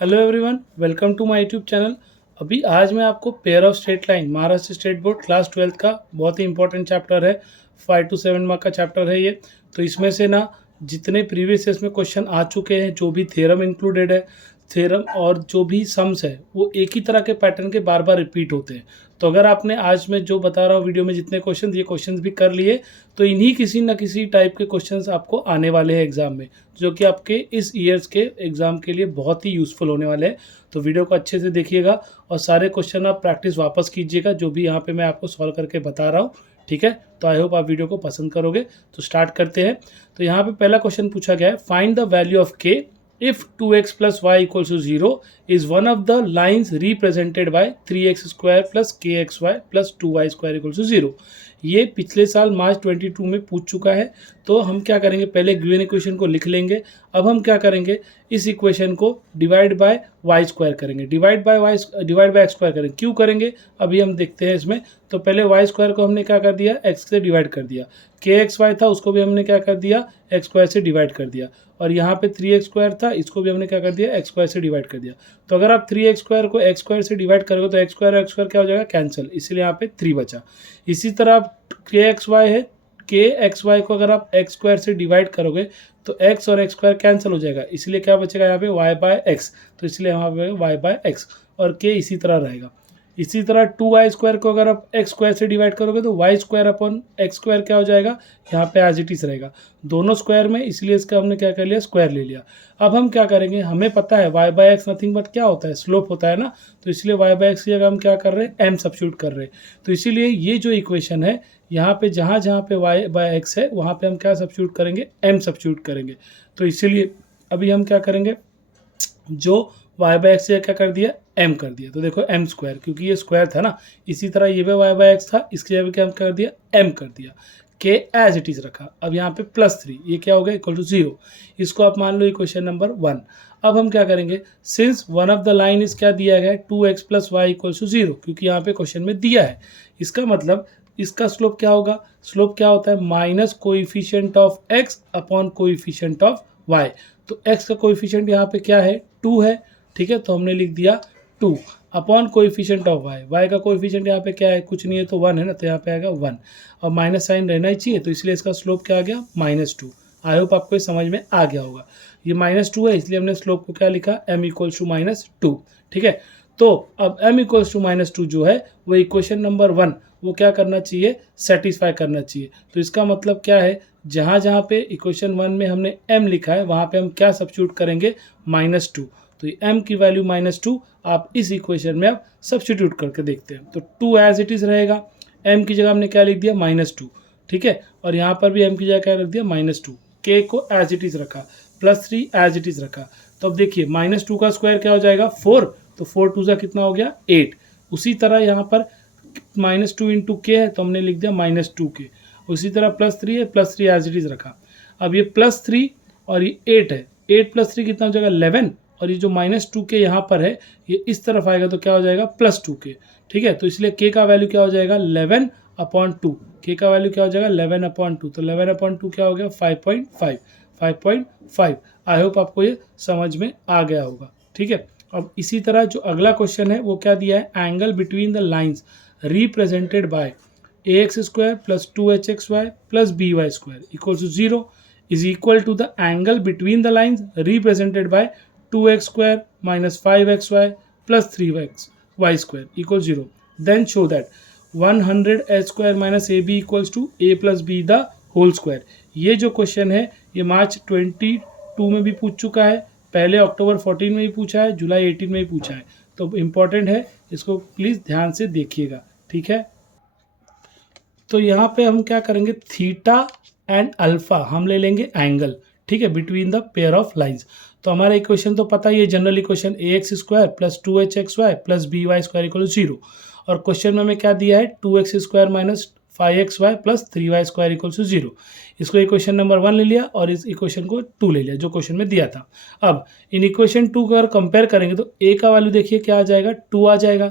Hello everyone, welcome to my YouTube channel. अभी आज मैं आपको pair of straight line Maharashtra state board class 12 का बहुत ही इंपॉर्टेंट चैप्टर है। 5 to 7 मार्क का चैप्टर है ये। तो इसमें से ना जितने प्रीवियस ईयर्स में क्वेश्चन आ चुके हैं, जो भी थ्योरम इंक्लूडेड है, थ्योरम और जो भी सम्स है, वो एक ही तरह के पैटर्न के बार बार रिपीट होते हैं। तो अगर आपने आज मैं जो बता रहा हूँ वीडियो में जितने क्वेश्चन, ये क्वेश्चन भी कर लिए, तो इन्हीं किसी न किसी टाइप के क्वेश्चंस आपको आने वाले हैं एग्जाम में, जो कि आपके इस ईयर्स के एग्ज़ाम के लिए बहुत ही यूज़फुल होने वाले हैं। तो वीडियो को अच्छे से देखिएगा और सारे क्वेश्चन आप प्रैक्टिस वापस कीजिएगा, जो भी यहाँ पे मैं आपको सॉल्व करके बता रहा हूँ। ठीक है, तो आई होप आप वीडियो को पसंद करोगे। तो स्टार्ट करते हैं। तो यहाँ पे पहला क्वेश्चन पूछा गया है, फाइंड द वैल्यू ऑफ के if 2x plus y equals to 0 is one of the lines represented by 3x square plus kxy plus 2y square equals to 0। ये पिछले साल मार्च 22 में पूछ चुका है। तो हम क्या करेंगे, पहले गिवन इक्वेशन को लिख लेंगे। अब हम क्या करेंगे, इस इक्वेशन को डिवाइड बाय वाई स्क्वायर करेंगे, डिवाइड बाय एक्स स्क्वायर करेंगे। क्यों करेंगे अभी हम देखते हैं इसमें। तो पहले वाई स्क्वायर को हमने क्या कर दिया, एक्स से डिवाइड कर दिया। के एक्स वाई था, उसको भी हमने क्या कर दिया, एक्स स्क्वायर से डिवाइड कर दिया। और यहाँ पे 3x स्क्वायर था, इसको भी हमने क्या कर दिया, एक्स स्क्वायर से डिवाइड कर दिया। तो अगर आप 3x स्क्वायर को एक्स स्क्वायर से डिवाइड करोगे तो एक्स स्क्वायर क्या हो जाएगा, कैंसिल, इसलिए यहाँ पे 3 बचा। इसी तरह आप के एक्स वाई है, के एक्स वाई को अगर आप एक्स स्क्वायर से डिवाइड करोगे तो x और एक्स स्क्वायर कैंसिल हो जाएगा, इसलिए क्या बचेगा यहाँ पे y बाय एक्स। तो इसलिए यहाँ पे y बाय एक्स और k इसी तरह रहेगा। इसी तरह 2y स्क्वायर को अगर आप एक्स स्क्वायर से डिवाइड करोगे तो y square upon x square क्या हो जाएगा, यहाँ पे एज इट इज रहेगा, दोनों स्क्वायर में, इसलिए इसका हमने क्या कर लिया, स्क्वायर ले लिया। अब हम क्या करेंगे, हमें पता है y by X nothing but क्या होता है, स्लोप होता है ना। तो इसलिए y बाय एक्स की जगह हम क्या कर रहे हैं, m सब्स्टिट्यूट कर रहे हैं। तो इसीलिए ये जो इक्वेशन है, यहाँ पे जहाँ जहाँ पे y बाय एक्स है वहाँ पे हम क्या सब्स्टिट्यूट करेंगे, m सब्स्टिट्यूट करेंगे। तो इसीलिए अभी हम क्या करेंगे, जो y बाय एक्स से क्या कर दिया, m कर दिया। तो देखो m स्क्वायर, क्योंकि ये स्क्वायर था ना, इसी तरह ये भी y बाय एक्स था, इसकी जगह क्या कर दिया, m कर दिया। के एज इट इज रखा। अब यहाँ पे +3, ये क्या हो गया, इक्वल टू 0। इसको आप मान लो इक्वेशन नंबर 1। अब हम क्या करेंगे, since one of the line is क्या दिया गया है, 2x plus Y equals to 0, क्योंकि यहाँ पे क्वेश्चन में दिया है। इसका मतलब इसका स्लोप क्या होगा, स्लोप क्या होता है, minus coefficient of x upon coefficient of y। तो x का कोइफिशिएंट यहाँ पे क्या है, 2 है। ठीक है, तो हमने लिख दिया 2 अपॉन कोइफिशिएंट ऑफ y का कोइफिशिएंट यहाँ पे क्या है, कुछ नहीं है, तो 1 है ना, तो यहाँ पे आएगा 1 और माइनस साइन रहना ही चाहिए, तो इसलिए इसका स्लोप क्या आ गया, -2। आई होप आपको समझ में आ गया होगा। ये -2 है, इसलिए हमने स्लोप को क्या लिखा, m इक्वल्स टू -2। ठीक है, तो अब m इक्वल्स टू -2 जो है वो इक्वेशन नंबर 1 वो क्या करना चाहिए, सेटिस्फाई करना चाहिए। तो इसका मतलब क्या है, जहाँ जहाँ पे इक्वेशन 1 में हमने m लिखा है वहाँ पे हम क्या सब्स्टिट्यूट करेंगे, -2। तो ये m की वैल्यू -2 आप इस इक्वेशन में आप सब्स्टिट्यूट करके देखते हैं। तो 2 एज इट इज़ रहेगा, m की जगह हमने क्या लिख दिया, -2। ठीक है, और यहाँ पर भी m की जगह क्या रख दिया, -2। k को एज इट इज़ रखा, +3 एज इट इज़ रखा। तो अब देखिए -2 का स्क्वायर क्या हो जाएगा, 4। तो 4 2 कितना हो गया, 8। उसी तरह यहाँ पर -2 इंटू के है, तो हमने लिख दिया -2k। उसी तरह +3 है, +3 एज इट इज़ रखा। अब ये +3 और ये 8 है, 8 + 3 कितना हो जाएगा, 11। और ये जो -2k यहाँ पर है, ये इस तरफ आएगा तो क्या हो जाएगा, +2k। ठीक है, तो इसलिए k का वैल्यू क्या हो जाएगा, 11/2। k का वैल्यू क्या हो जाएगा, 11/2। तो 11/2 क्या हो गया, 5.5। आई होप आपको ये समझ में आ गया होगा। ठीक है, अब इसी तरह जो अगला क्वेश्चन है वो क्या दिया है, angle between the lines represented by ax² + 2hxy + by² equals to 0 is equal to the angle between the lines represented by 2x² - 5xy + 3y² equals 0। Then show that 100h² - ab equals to a + b the whole square। ये जो question है ये मार्च 22 में भी पूछ चुका है, पहले अक्टूबर 14 में भी पूछा है, जुलाई 18 में भी पूछा है। तो इम्पॉर्टेंट है, इसको प्लीज़ ध्यान से देखिएगा। ठीक है, तो यहाँ पे हम क्या करेंगे, थीटा एंड अल्फा हम ले लेंगे एंगल। ठीक है, between the pair of lines. तो हमारा इक्वेशन तो पता ही है, general equation ax² + 2hxy + by² equal 0। और क्वेश्चन में हमें क्या दिया है, 2x² - 5xy + 3y² इक्वल 0। इसको इक्वेशन नंबर 1 ले लिया और इस इक्वेशन को 2 ले लिया जो क्वेश्चन में दिया था। अब इन इक्वेशन 2 को अगर कंपेयर करेंगे तो a का वैल्यू देखिए क्या आ जाएगा, 2 आ जाएगा।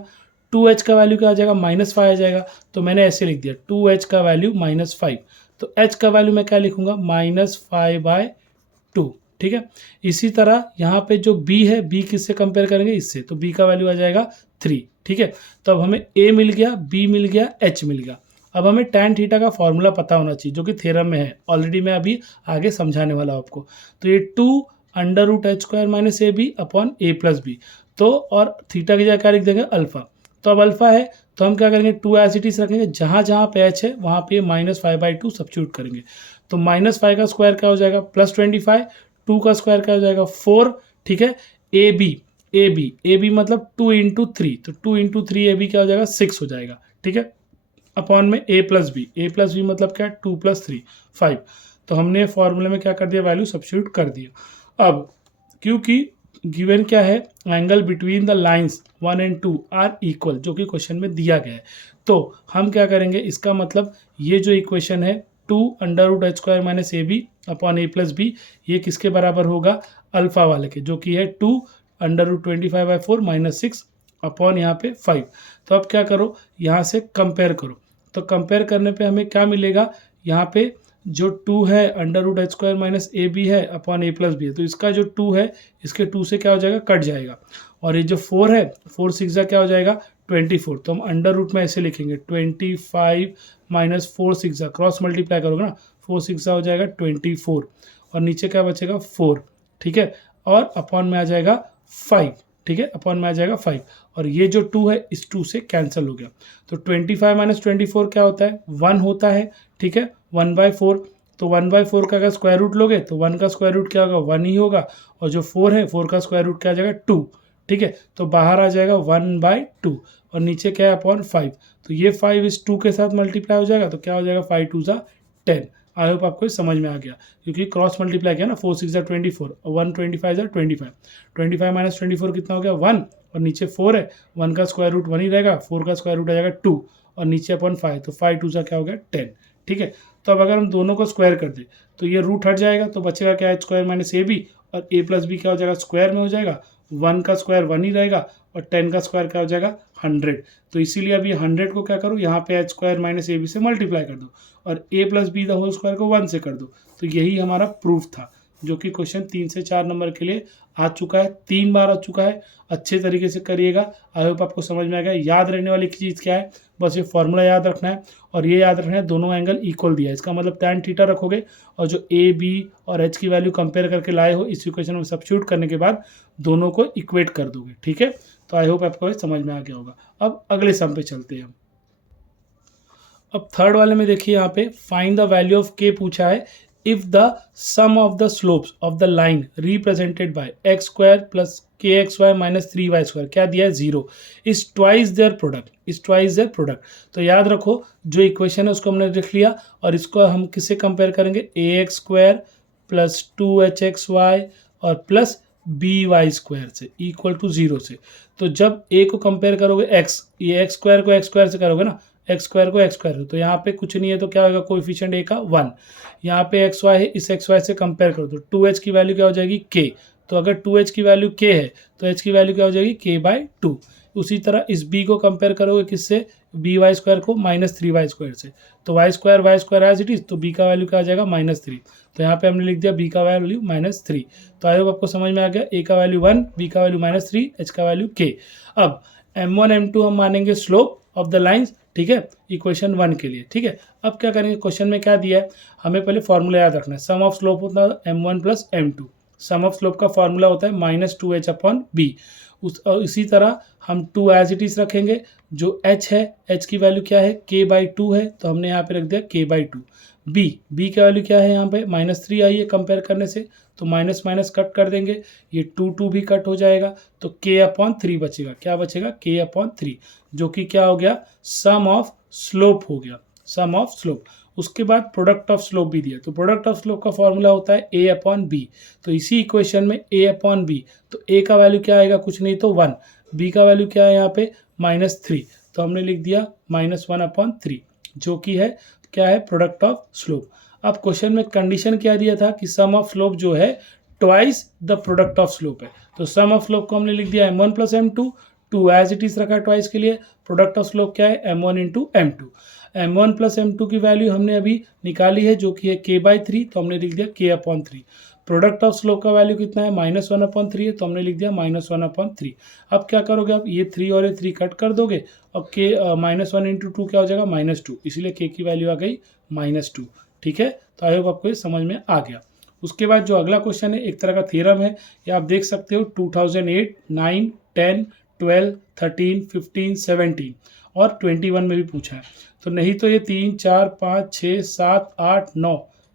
2h का वैल्यू क्या आ जाएगा, -5 आ जाएगा। तो मैंने ऐसे लिख दिया, 2h का वैल्यू -5। तो h का वैल्यू मैं क्या लिखूंगा, -5/2। ठीक है। इसी तरह यहाँ पे जो b है, b किससे कंपेयर करेंगे, इससे, तो b का वैल्यू आ जाएगा 3, ठीक है। तो अब हमें a मिल गया, b मिल गया, h मिल गया। अब हमें tan थीटा का फॉर्मूला पता होना चाहिए जो कि थ्योरम में है, ऑलरेडी मैं अभी आगे समझाने वाला हूँ आपको। तो ये 2 √h² - ab upon a + b, तो और थीटा की जगह क्या लिख देंगे, अल्फा। तो अब अल्फा है तो हम क्या करेंगे, 2 एज इट इज रखेंगे, जहाँ जहाँ पे h है वहाँ पे -5/2 सब्स्टिट्यूट करेंगे। तो -5 का स्क्वायर क्या हो जाएगा, +25, 2 का स्क्वायर क्या हो जाएगा, 4, ठीक है। ए बी मतलब 2 × 3, तो 2 × 3 ए बी क्या हो जाएगा, 6 हो जाएगा, ठीक है। अपॉन में a + b मतलब क्या, 2 + 3 5। तो हमने फॉर्मूले में क्या कर दिया, वैल्यू सब्स्टिट्यूट कर दिया। अब क्योंकि गिवन क्या है, एंगल बिटवीन द लाइंस 1 और 2 आर इक्वल, जो कि क्वेश्चन में दिया गया है, तो हम क्या करेंगे, इसका मतलब ये जो इक्वेशन है 2 √h² - ab upon a + b, ये किसके बराबर होगा, अल्फा वाले के, जो कि है 2 √25/4 - 6 अपॉन यहाँ पे 5। तो अब क्या करो, यहाँ से कंपेयर करो, तो कंपेयर करने पे हमें क्या मिलेगा, यहाँ पे जो 2 है √h² - ab है अपॉन a + b है, तो इसका जो 2 है इसके 2 से क्या हो जाएगा, कट जाएगा। और ये जो 4 है, 4 6 क्या हो जाएगा, 24। तो हम अंडर रूट में ऐसे लिखेंगे 25 - 4 6 क्रॉस मल्टीप्लाई करोगे ना, 4 6 हो जाएगा 24, और नीचे क्या बचेगा 4, ठीक है। और अपॉन में आ जाएगा 5, ठीक है, अपॉन में आ जाएगा 5, और ये जो 2 है इस 2 से कैंसिल हो गया। तो 25 - 24 क्या होता है, 1 होता है, ठीक है, 1/4। तो 1/4 का अगर स्क्वायर रूट लोगे तो 1 का स्क्वायर रूट क्या होगा, 1 ही होगा, और जो 4 है 4 का स्क्वायर रूट क्या आ जाएगा, 2, ठीक है। तो बाहर आ जाएगा 1/2, और नीचे क्या है, अपॉन 5। तो ये 5 इस 2 के साथ मल्टीप्लाई हो जाएगा, तो क्या हो जाएगा, 5 2 = 10। आई होप आपको समझ में आ गया, क्योंकि क्रॉस मल्टीप्लाई किया ना, 4 6 24, 1 25 25, 25 - 24 कितना हो गया, 1, और नीचे 4 है, 1 का स्क्वायर रूट 1 ही रहेगा, 4 का स्क्वायर रूट आ जाएगा 2, और नीचे अपॉन 5, तो 5 2 क्या हो गया, 10, ठीक है। तो अब अगर हम दोनों को स्क्वायर कर दें तो ये रूट हट जाएगा, तो बचेगा क्या, h² - ab, और a + b क्या हो जाएगा, स्क्वायर में हो जाएगा, 1 का स्क्वायर 1 ही रहेगा, और 10 का स्क्वायर क्या हो जाएगा, 100। तो इसीलिए अभी 100 को क्या करो, यहाँ पे h² - ab से मल्टीप्लाई कर दो, और a + b the whole square को 1 से कर दो। तो यही हमारा प्रूफ था, जो कि क्वेश्चन 3 से 4 नंबर के लिए आ चुका है, 3 बार आ चुका है। अच्छे तरीके से करिएगा, आई होप आपको समझ में आएगा। याद रहने वाली चीज़ क्या है, बस ये फॉर्मूला याद रखना है, और ये याद रखना है दोनों एंगल इक्वल दिया है, इसका मतलब tan थीटा रखोगे, और जो a b और h की वैल्यू कंपेयर करके लाए हो इस इक्वेशन में सब्स्टिट्यूट करने के बाद दोनों को इक्वेट कर दोगे, ठीक है। तो आई होप आपको समझ में आ गया होगा। अब अगले सम पे चलते हैं। अब थर्ड वाले में देखिए, यहाँ पे find the value of k पूछा है if the sum of the slopes of the line represented by x² + kxy - 3y², क्या दिया है, 0, इज ट्वाइस देयर प्रोडक्ट। तो याद रखो, जो इक्वेशन है उसको हमने लिख लिया, और इसको हम किससे कंपेयर करेंगे, ax² + 2hxy और प्लस by² से इक्वल टू 0 से। तो जब a को कंपेयर करोगे x, ये x² को x² से करोगे ना, x² को x², तो यहाँ पे कुछ नहीं है, तो क्या होगा, कोएफिशिएंट a का 1, यहाँ पे xy है, इस xy से कंपेयर करो तो 2h की वैल्यू क्या हो जाएगी, k। तो अगर 2h की वैल्यू k है तो h की वैल्यू क्या हो जाएगी, k/2। उसी तरह इस b को कंपेयर करोगे किससे, by² को -3y² से, तो y² एज इट इज, तो b का वैल्यू क्या आ जाएगा, -3। तो यहाँ पे हमने लिख दिया b का वैल्यू -3। तो आई होप आपको समझ में आ गया, a का वैल्यू 1, b का वैल्यू -3, h का वैल्यू k। अब m1 m2 हम मानेंगे स्लोप ऑफ द लाइन्स, ठीक है, इक्वेशन 1 के लिए, ठीक है। अब क्या करेंगे, क्वेश्चन में क्या दिया है, हमें पहले फॉर्मूला याद रखना है। सम ऑफ स्लोप होता है m1 + m2, sum of slope का फॉर्मूला होता है -2h/b। इसी तरह हम 2 एज इट इज रखेंगे, जो h है, h की वैल्यू क्या है, k/2 है, तो हमने यहाँ पे रख दिया k/2। b का वैल्यू क्या है, यहाँ पे -3 आई है कंपेयर करने से, तो माइनस माइनस कट कर देंगे, ये 2 भी कट हो जाएगा, तो k/3 बचेगा, क्या बचेगा, k/3, जो कि क्या हो गया, सम ऑफ स्लोप हो गया, सम ऑफ स्लोप। उसके बाद प्रोडक्ट ऑफ स्लोप भी दिया, तो प्रोडक्ट ऑफ स्लोप का फॉर्मूला होता है a/b। तो इसी इक्वेशन में a/b, तो a का वैल्यू क्या आएगा, कुछ नहीं तो 1, b का वैल्यू क्या है यहाँ पे -3, तो हमने लिख दिया -1/3, जो कि है क्या है, प्रोडक्ट ऑफ स्लोप। अब क्वेश्चन में कंडीशन क्या दिया था कि सम ऑफ स्लोप जो है twice the product of slope है, तो सम ऑफ स्लोप को हमने लिख दिया m1 + m2, 2 as it is रखा ट्वाइस के लिए, प्रोडक्ट ऑफ स्लोप क्या है, m1 × m2। m1 + m2 की वैल्यू हमने अभी निकाली है, जो कि है k/3, तो हमने लिख दिया k/3, प्रोडक्ट ऑफ स्लोप का वैल्यू कितना है, -1/3 है, तो हमने लिख दिया -1/3। अब क्या करोगे आप, ये 3 और ये 3 कट कर दोगे और के -1 × 2 क्या हो जाएगा, -2, इसलिए के की वैल्यू आ गई -2। ठीक है, तो आई होप आपको ये समझ में आ गया। उसके बाद जो अगला क्वेश्चन है एक तरह का थ्योरम है, ये आप देख सकते हो 2008, 9, 10, 12, 13, 15, 17 और 21 में भी पूछा है। तो नहीं तो ये 3, 4, 5, 6, 7, 8,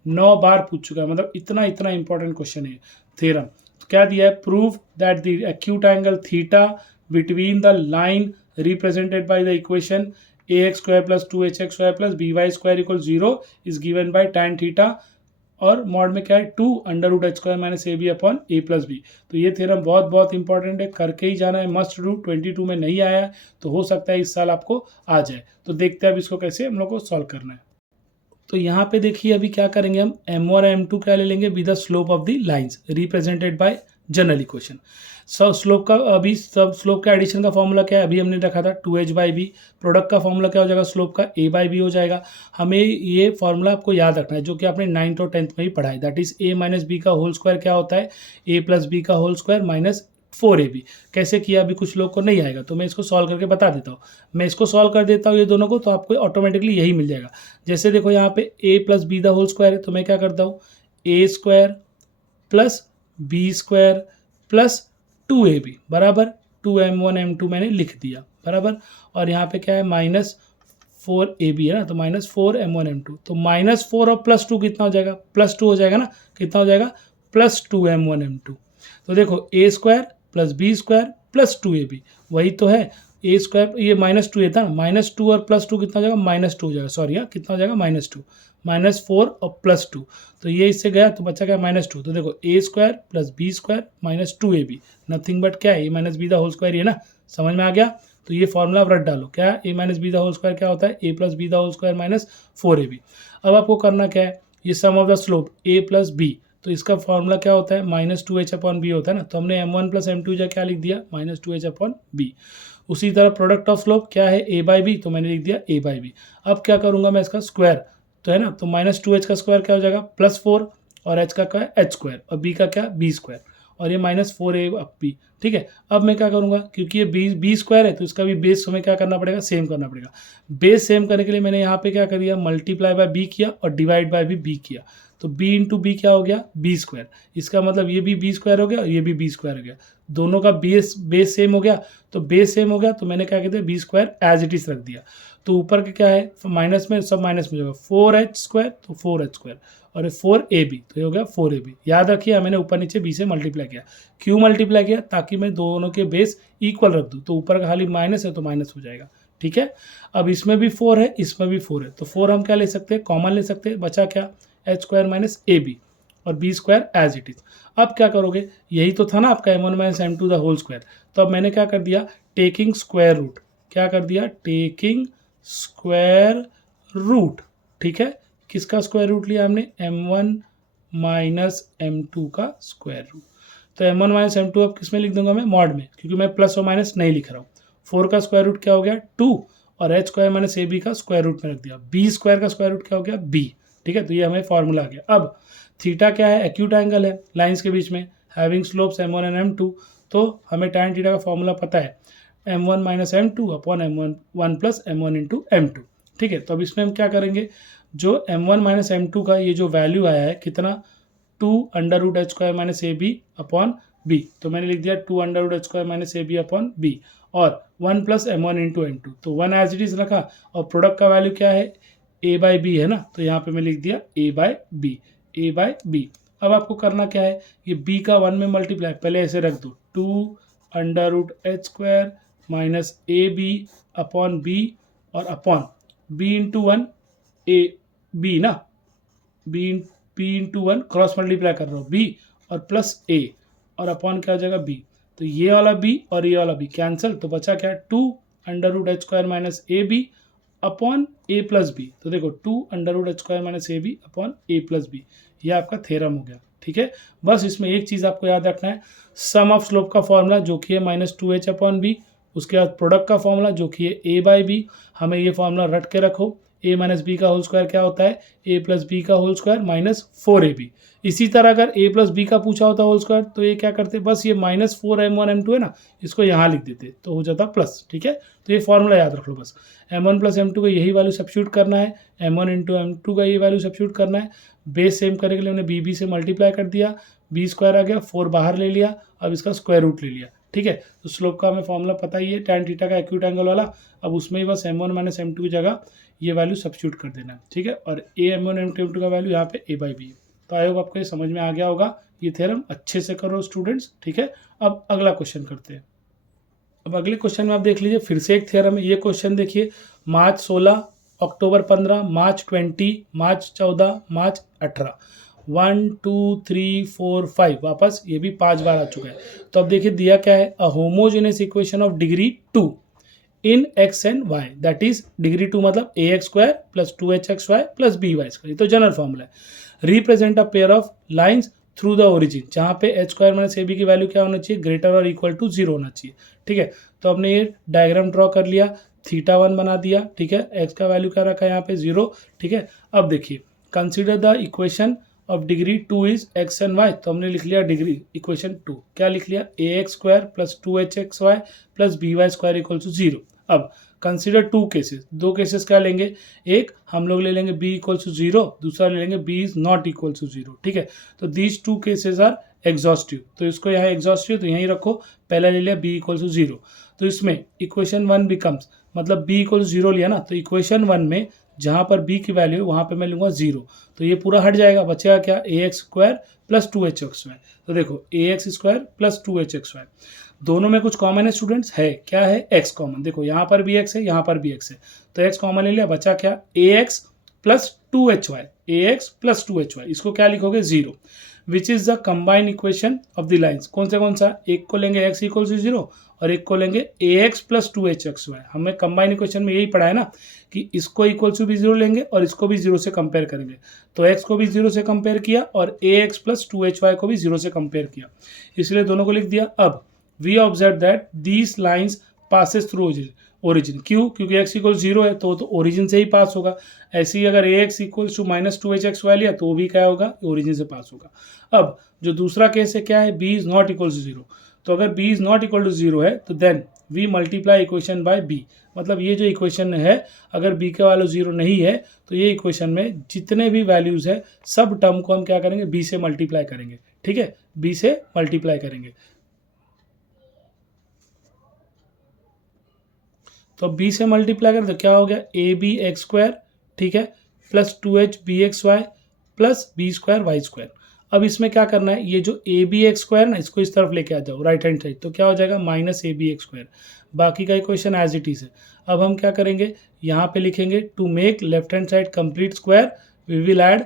9 बार पूछ चुका है, मतलब इतना इंपॉर्टेंट क्वेश्चन है थ्योरम। तो क्या दिया है, prove that the acute angle theta between the line represented by the equation ax² + 2hx² + by² = 0 is given by tan theta, और मॉड में क्या है 2 √h² - ab/a + b। तो ये थ्योरम बहुत इंपॉर्टेंट है, करके ही जाना है, मस्ट डू। 22 में नहीं आया है तो हो सकता है इस साल आपको आ जाए। तो देखते हैं अब इसको कैसे हम लोग को सॉल्व करना है। तो यहाँ पे देखिए अभी क्या करेंगे हम, m1 और m2 क्या ले लेंगे, with the slope of the lines represented by general equation. Slope का अभी सब स्लोप का एडिशन का फॉर्मूला क्या है, अभी हमने रखा था 2h/b। प्रोडक्ट का फॉर्मूला क्या हो जाएगा, स्लोप का a/b हो जाएगा। हमें ये फॉर्मूला आपको याद रखना है जो कि आपने 9th और 10th में ही पढ़ा है, दैट इज a - b का होल स्क्वायर क्या होता है, a + b का होल स्क्वायर -4ab। कैसे किया अभी कुछ लोग को नहीं आएगा, तो मैं इसको सॉल्व करके बता देता हूँ। मैं इसको सॉल्व कर देता हूँ ये दोनों को, तो आपको ऑटोमेटिकली यही मिल जाएगा। जैसे देखो यहाँ पे a + b the whole square है, तो मैं क्या करता हूँ, a² + b² + 2ab बराबर 2m1 m2 मैंने लिख दिया बराबर। और यहाँ पे क्या है -4ab है ना, तो -4m1 m2, तो -4 और +2 कितना हो जाएगा, +2 हो जाएगा ना, कितना हो जाएगा +2m1 m2। तो देखो a² + b² + 2ab वही तो है, a², ये -2 था ना, -2 और +2 कितना हो जाएगा, -2 हो जाएगा, सॉरी हाँ, कितना हो जाएगा -2, -4 और +2, तो ये इससे गया तो बचा क्या -2। तो देखो a² + b² - 2ab nothing but क्या है, a - b the whole square, ये ना, समझ में आ गया। तो ये फॉर्मूला आप रट डालो, क्या a - b the whole square क्या होता है, a + b the whole square -4ab। अब आपको करना क्या है, ये sum of the slope a + b, तो इसका फॉर्मूला क्या होता है, -2h/b होता है ना, तो हमने m1 + m2 जो क्या लिख दिया, -2h/b। उसी तरह प्रोडक्ट ऑफ स्लोप क्या है, a/b, तो मैंने लिख दिया a/b। अब क्या करूंगा मैं, इसका स्क्वायर तो है ना, तो -2h का स्क्वायर क्या हो जाएगा, +4, और h का क्या है h² और b का क्या b², और ये -4ab। ठीक है, अब मैं क्या करूंगा, क्योंकि ये b² है तो इसका भी बेस हमें क्या करना पड़ेगा, सेम करना पड़ेगा। बेस सेम करने के लिए मैंने यहाँ पे क्या कर दिया, मल्टीप्लाई बाय b किया और डिवाइड बाय भी b किया, तो b × b क्या हो गया, b²। इसका मतलब ये भी b² हो गया और ये भी b² हो गया, दोनों का बेस सेम हो गया। तो बेस सेम हो गया तो मैंने क्या कहते हैं, b² एज इट इज रख दिया। तो ऊपर के क्या है, माइनस में सब माइनस में होगा, 4h² तो 4h², और 4ab तो ये हो गया 4ab। याद रखिए मैंने ऊपर नीचे b से मल्टीप्लाई किया, क्यों मल्टीप्लाई किया, ताकि मैं दोनों के बेस इक्वल रख दूँ, तो ऊपर का खाली माइनस है तो माइनस हो जाएगा। ठीक है, अब इसमें भी 4 है, इसमें भी 4 है, तो 4 हम क्या ले सकते हैं, कॉमन ले सकते हैं, बचा क्या, h² - ab और b² एज इट इज। अब क्या करोगे, यही तो था ना आपका m1 - m2 the whole square, तो अब मैंने क्या कर दिया, टेकिंग स्क्वायर रूट, क्या कर दिया, टेकिंग स्क्वायर रूट। ठीक है, किसका स्क्वायर रूट लिया हमने, m1 - m2 का स्क्वायर रूट। तो m1 - m2 अब किस में लिख दूंगा मैं, मॉड में, क्योंकि मैं प्लस और माइनस नहीं लिख रहा हूँ। 4 का स्क्वायर रूट क्या हो गया 2, और h² - ab का स्क्वायर रूट में रख दिया, b² का स्क्वायर रूट क्या हो गया b। ठीक है, तो ये हमें फॉर्मूला आ गया। अब थीटा क्या है, एक्यूट एंगल है लाइंस के बीच में, having slopes m1 and m2, तो हमें tan थीटा का फॉर्मूला पता है, m1 - m2 upon m1 + m1 × m2। ठीक है, तो अब इसमें हम क्या करेंगे, जो m1 - m2 का ये जो वैल्यू आया है कितना, 2 √h² - ab अपॉन b, तो मैंने लिख दिया 2 √h² - ab अपॉन b, और 1 + m1 × m2, तो 1 एज इट इज रखा, और प्रोडक्ट का वैल्यू क्या है, a/b है ना, तो यहाँ पे मैं लिख दिया a/b। अब आपको करना क्या है, ये b का 1 में मल्टीप्लाई पहले ऐसे रख दो, 2 √h² - ab अपॉन b, और अपॉन b × 1 a b ना, b × 1 क्रॉस मल्टीप्लाई कर रहा हूँ b, और प्लस a, और अपॉन क्या हो जाएगा b, तो ये वाला b और ये वाला b कैंसिल, तो बचा क्या, 2 √h² - ab upon a + b। तो देखो 2 √h² - ab upon a + b, ये आपका थ्योरम हो गया। ठीक है, बस इसमें एक चीज़ आपको याद रखना है, सम ऑफ स्लोप का फॉर्मूला जो कि है -2h/b, उसके बाद प्रोडक्ट का फॉर्मूला जो कि है a/b, हमें ये फॉर्मूला रट के रखो, ए माइनस बी का होल स्क्वायर क्या होता है, ए प्लस बी का होल स्क्वायर माइनस 4ab। इसी तरह अगर ए प्लस बी का पूछा होता होल स्क्वायर तो ये क्या करते, बस ये माइनस 4m1m2 है ना, इसको यहाँ लिख देते तो हो जाता प्लस। ठीक है, तो ये फॉर्मूला याद रख लो बस, m1 प्लस m2 का यही वैल्यू सब्स्टिट्यूट करना है, m1 इंटू m2 का यही वैल्यू सब्स्टिट्यूट करना है। बेस सेम करने के लिए हमने बी से मल्टीप्लाई कर दिया, बी स्क्वायर आ गया, 4 बाहर ले लिया, अब इसका स्क्वायर रूट ले लिया। ठीक है, तो स्लोप का हमें फॉर्मूला पता ही है, टैन थीटा का एक्यूट एंगल वाला। अब उसमें ही बस m1 माइनस m2 की जगह ये वैल्यू सब्स्टिट्यूट कर देना है। ठीक है, और ए m1 m2 का वैल्यू यहाँ पे a/b है। तो आई होप आपको ये समझ में आ गया होगा। ये थ्योरम अच्छे से करो स्टूडेंट्स। ठीक है, अब अगला क्वेश्चन करते हैं। अब अगले क्वेश्चन में आप देख लीजिए, फिर से एक थ्योरम है। ये क्वेश्चन देखिए, मार्च 16, अक्टूबर 15, मार्च 20, मार्च 14, मार्च 18, 1 2 3 4 5, वापस ये भी 5 बार आ चुका है। तो अब देखिए दिया क्या है, a homogeneous equation of degree 2 in x and y, that is degree 2 मतलब a x square plus 2hxy plus B y square, ये तो जनरल फॉर्मूला है। Represent a pair of lines through the origin, जहाँ पे h square minus ए b की value क्या होना चाहिए, ग्रेटर और इक्वल टू 0 होना चाहिए। ठीक है, तो हमने ये डायग्राम ड्रॉ कर लिया, θ1 बना दिया। ठीक है, एक्स का वैल्यू क्या रखा है यहाँ पे 0। ठीक है, अब देखिए, consider the equation of degree 2 is X and Y, तो हमने लिख लिया डिग्री इक्वेशन 2, क्या लिख लिया, a x square plus 2hxy plus B y square equal to 0। अब कंसिडर 2 केसेस, 2 केसेस क्या लेंगे, एक हम लोग ले लेंगे b इक्वल टू 0, दूसरा ले लेंगे b is not equal to 0। ठीक है, तो दीज 2 केसेस आर एग्जॉस्टिव, तो इसको यहाँ एग्जॉस्टिव तो यहीं रखो, पहला ले लिया b इक्वल टू 0। तो इसमें इक्वेशन 1 बिकम्स, मतलब b इक्वल टू 0 लिया ना, तो इक्वेशन 1 में जहाँ पर b की वैल्यू है वहाँ पर मैं लूँगा 0, तो ये पूरा हट जाएगा, बचेगा क्या, ए एक्स स्क्वायर प्लस 2hxy। तो देखो ए एक्स स्क्वायर प्लस 2hxy, दोनों में कुछ कॉमन है स्टूडेंट्स, है क्या है, x कॉमन, देखो यहाँ पर भी x है, यहाँ पर भी x है, तो x कॉमन ले लिया, बचा क्या, ax plus 2hy, ax plus 2hy, इसको क्या लिखोगे 0, which is the combined equation of the lines. कौन सा, एक को लेंगे x इक्वल टू 0 और एक को लेंगे ax प्लस 2hxy। हमें कंबाइंड इक्वेशन में यही पढ़ा है ना कि इसको इक्वल टू भी 0 लेंगे और इसको भी 0 से कंपेयर करेंगे, तो x को भी 0 से कंपेयर किया और ax प्लस 2hy को भी 0 से कंपेयर किया, इसलिए दोनों को लिख दिया। अब we observe that these lines passes through origin, क्यों, क्योंकि x इक्वल 0 है तो ओरिजिन से ही पास होगा। ऐसे ही अगर ax equal to minus 2hxy लिया तो भी क्या होगा, ओरिजिन से पास होगा। अब जो दूसरा केस है क्या है, b is not equal to 0, तो अगर b is not equal to 0 है तो then we multiply equation by b, मतलब ये जो इक्वेशन है अगर b का वैल्यू 0 नहीं है तो ये इक्वेशन में जितने भी वैल्यूज है सब टर्म को हम क्या करेंगे, b से मल्टीप्लाई करेंगे। ठीक है, b से मल्टीप्लाई करेंगे, तो b से मल्टीप्लाई करें तो क्या हो गया, ए बी एक्स स्क्वायर, ठीक है, plus 2h B X Y plus B square Y square. अब इसमें क्या करना है, ये जो ए बी एक्स स्क्वायर ना, इसको इस तरफ लेके आ जाओ राइट हैंड साइड, तो क्या हो जाएगा माइनस ए बी एक्स स्क्वायर। बाकी का इक्वेशन एज इट इज है। अब हम क्या करेंगे, यहाँ पे लिखेंगे to make left hand side complete square we will add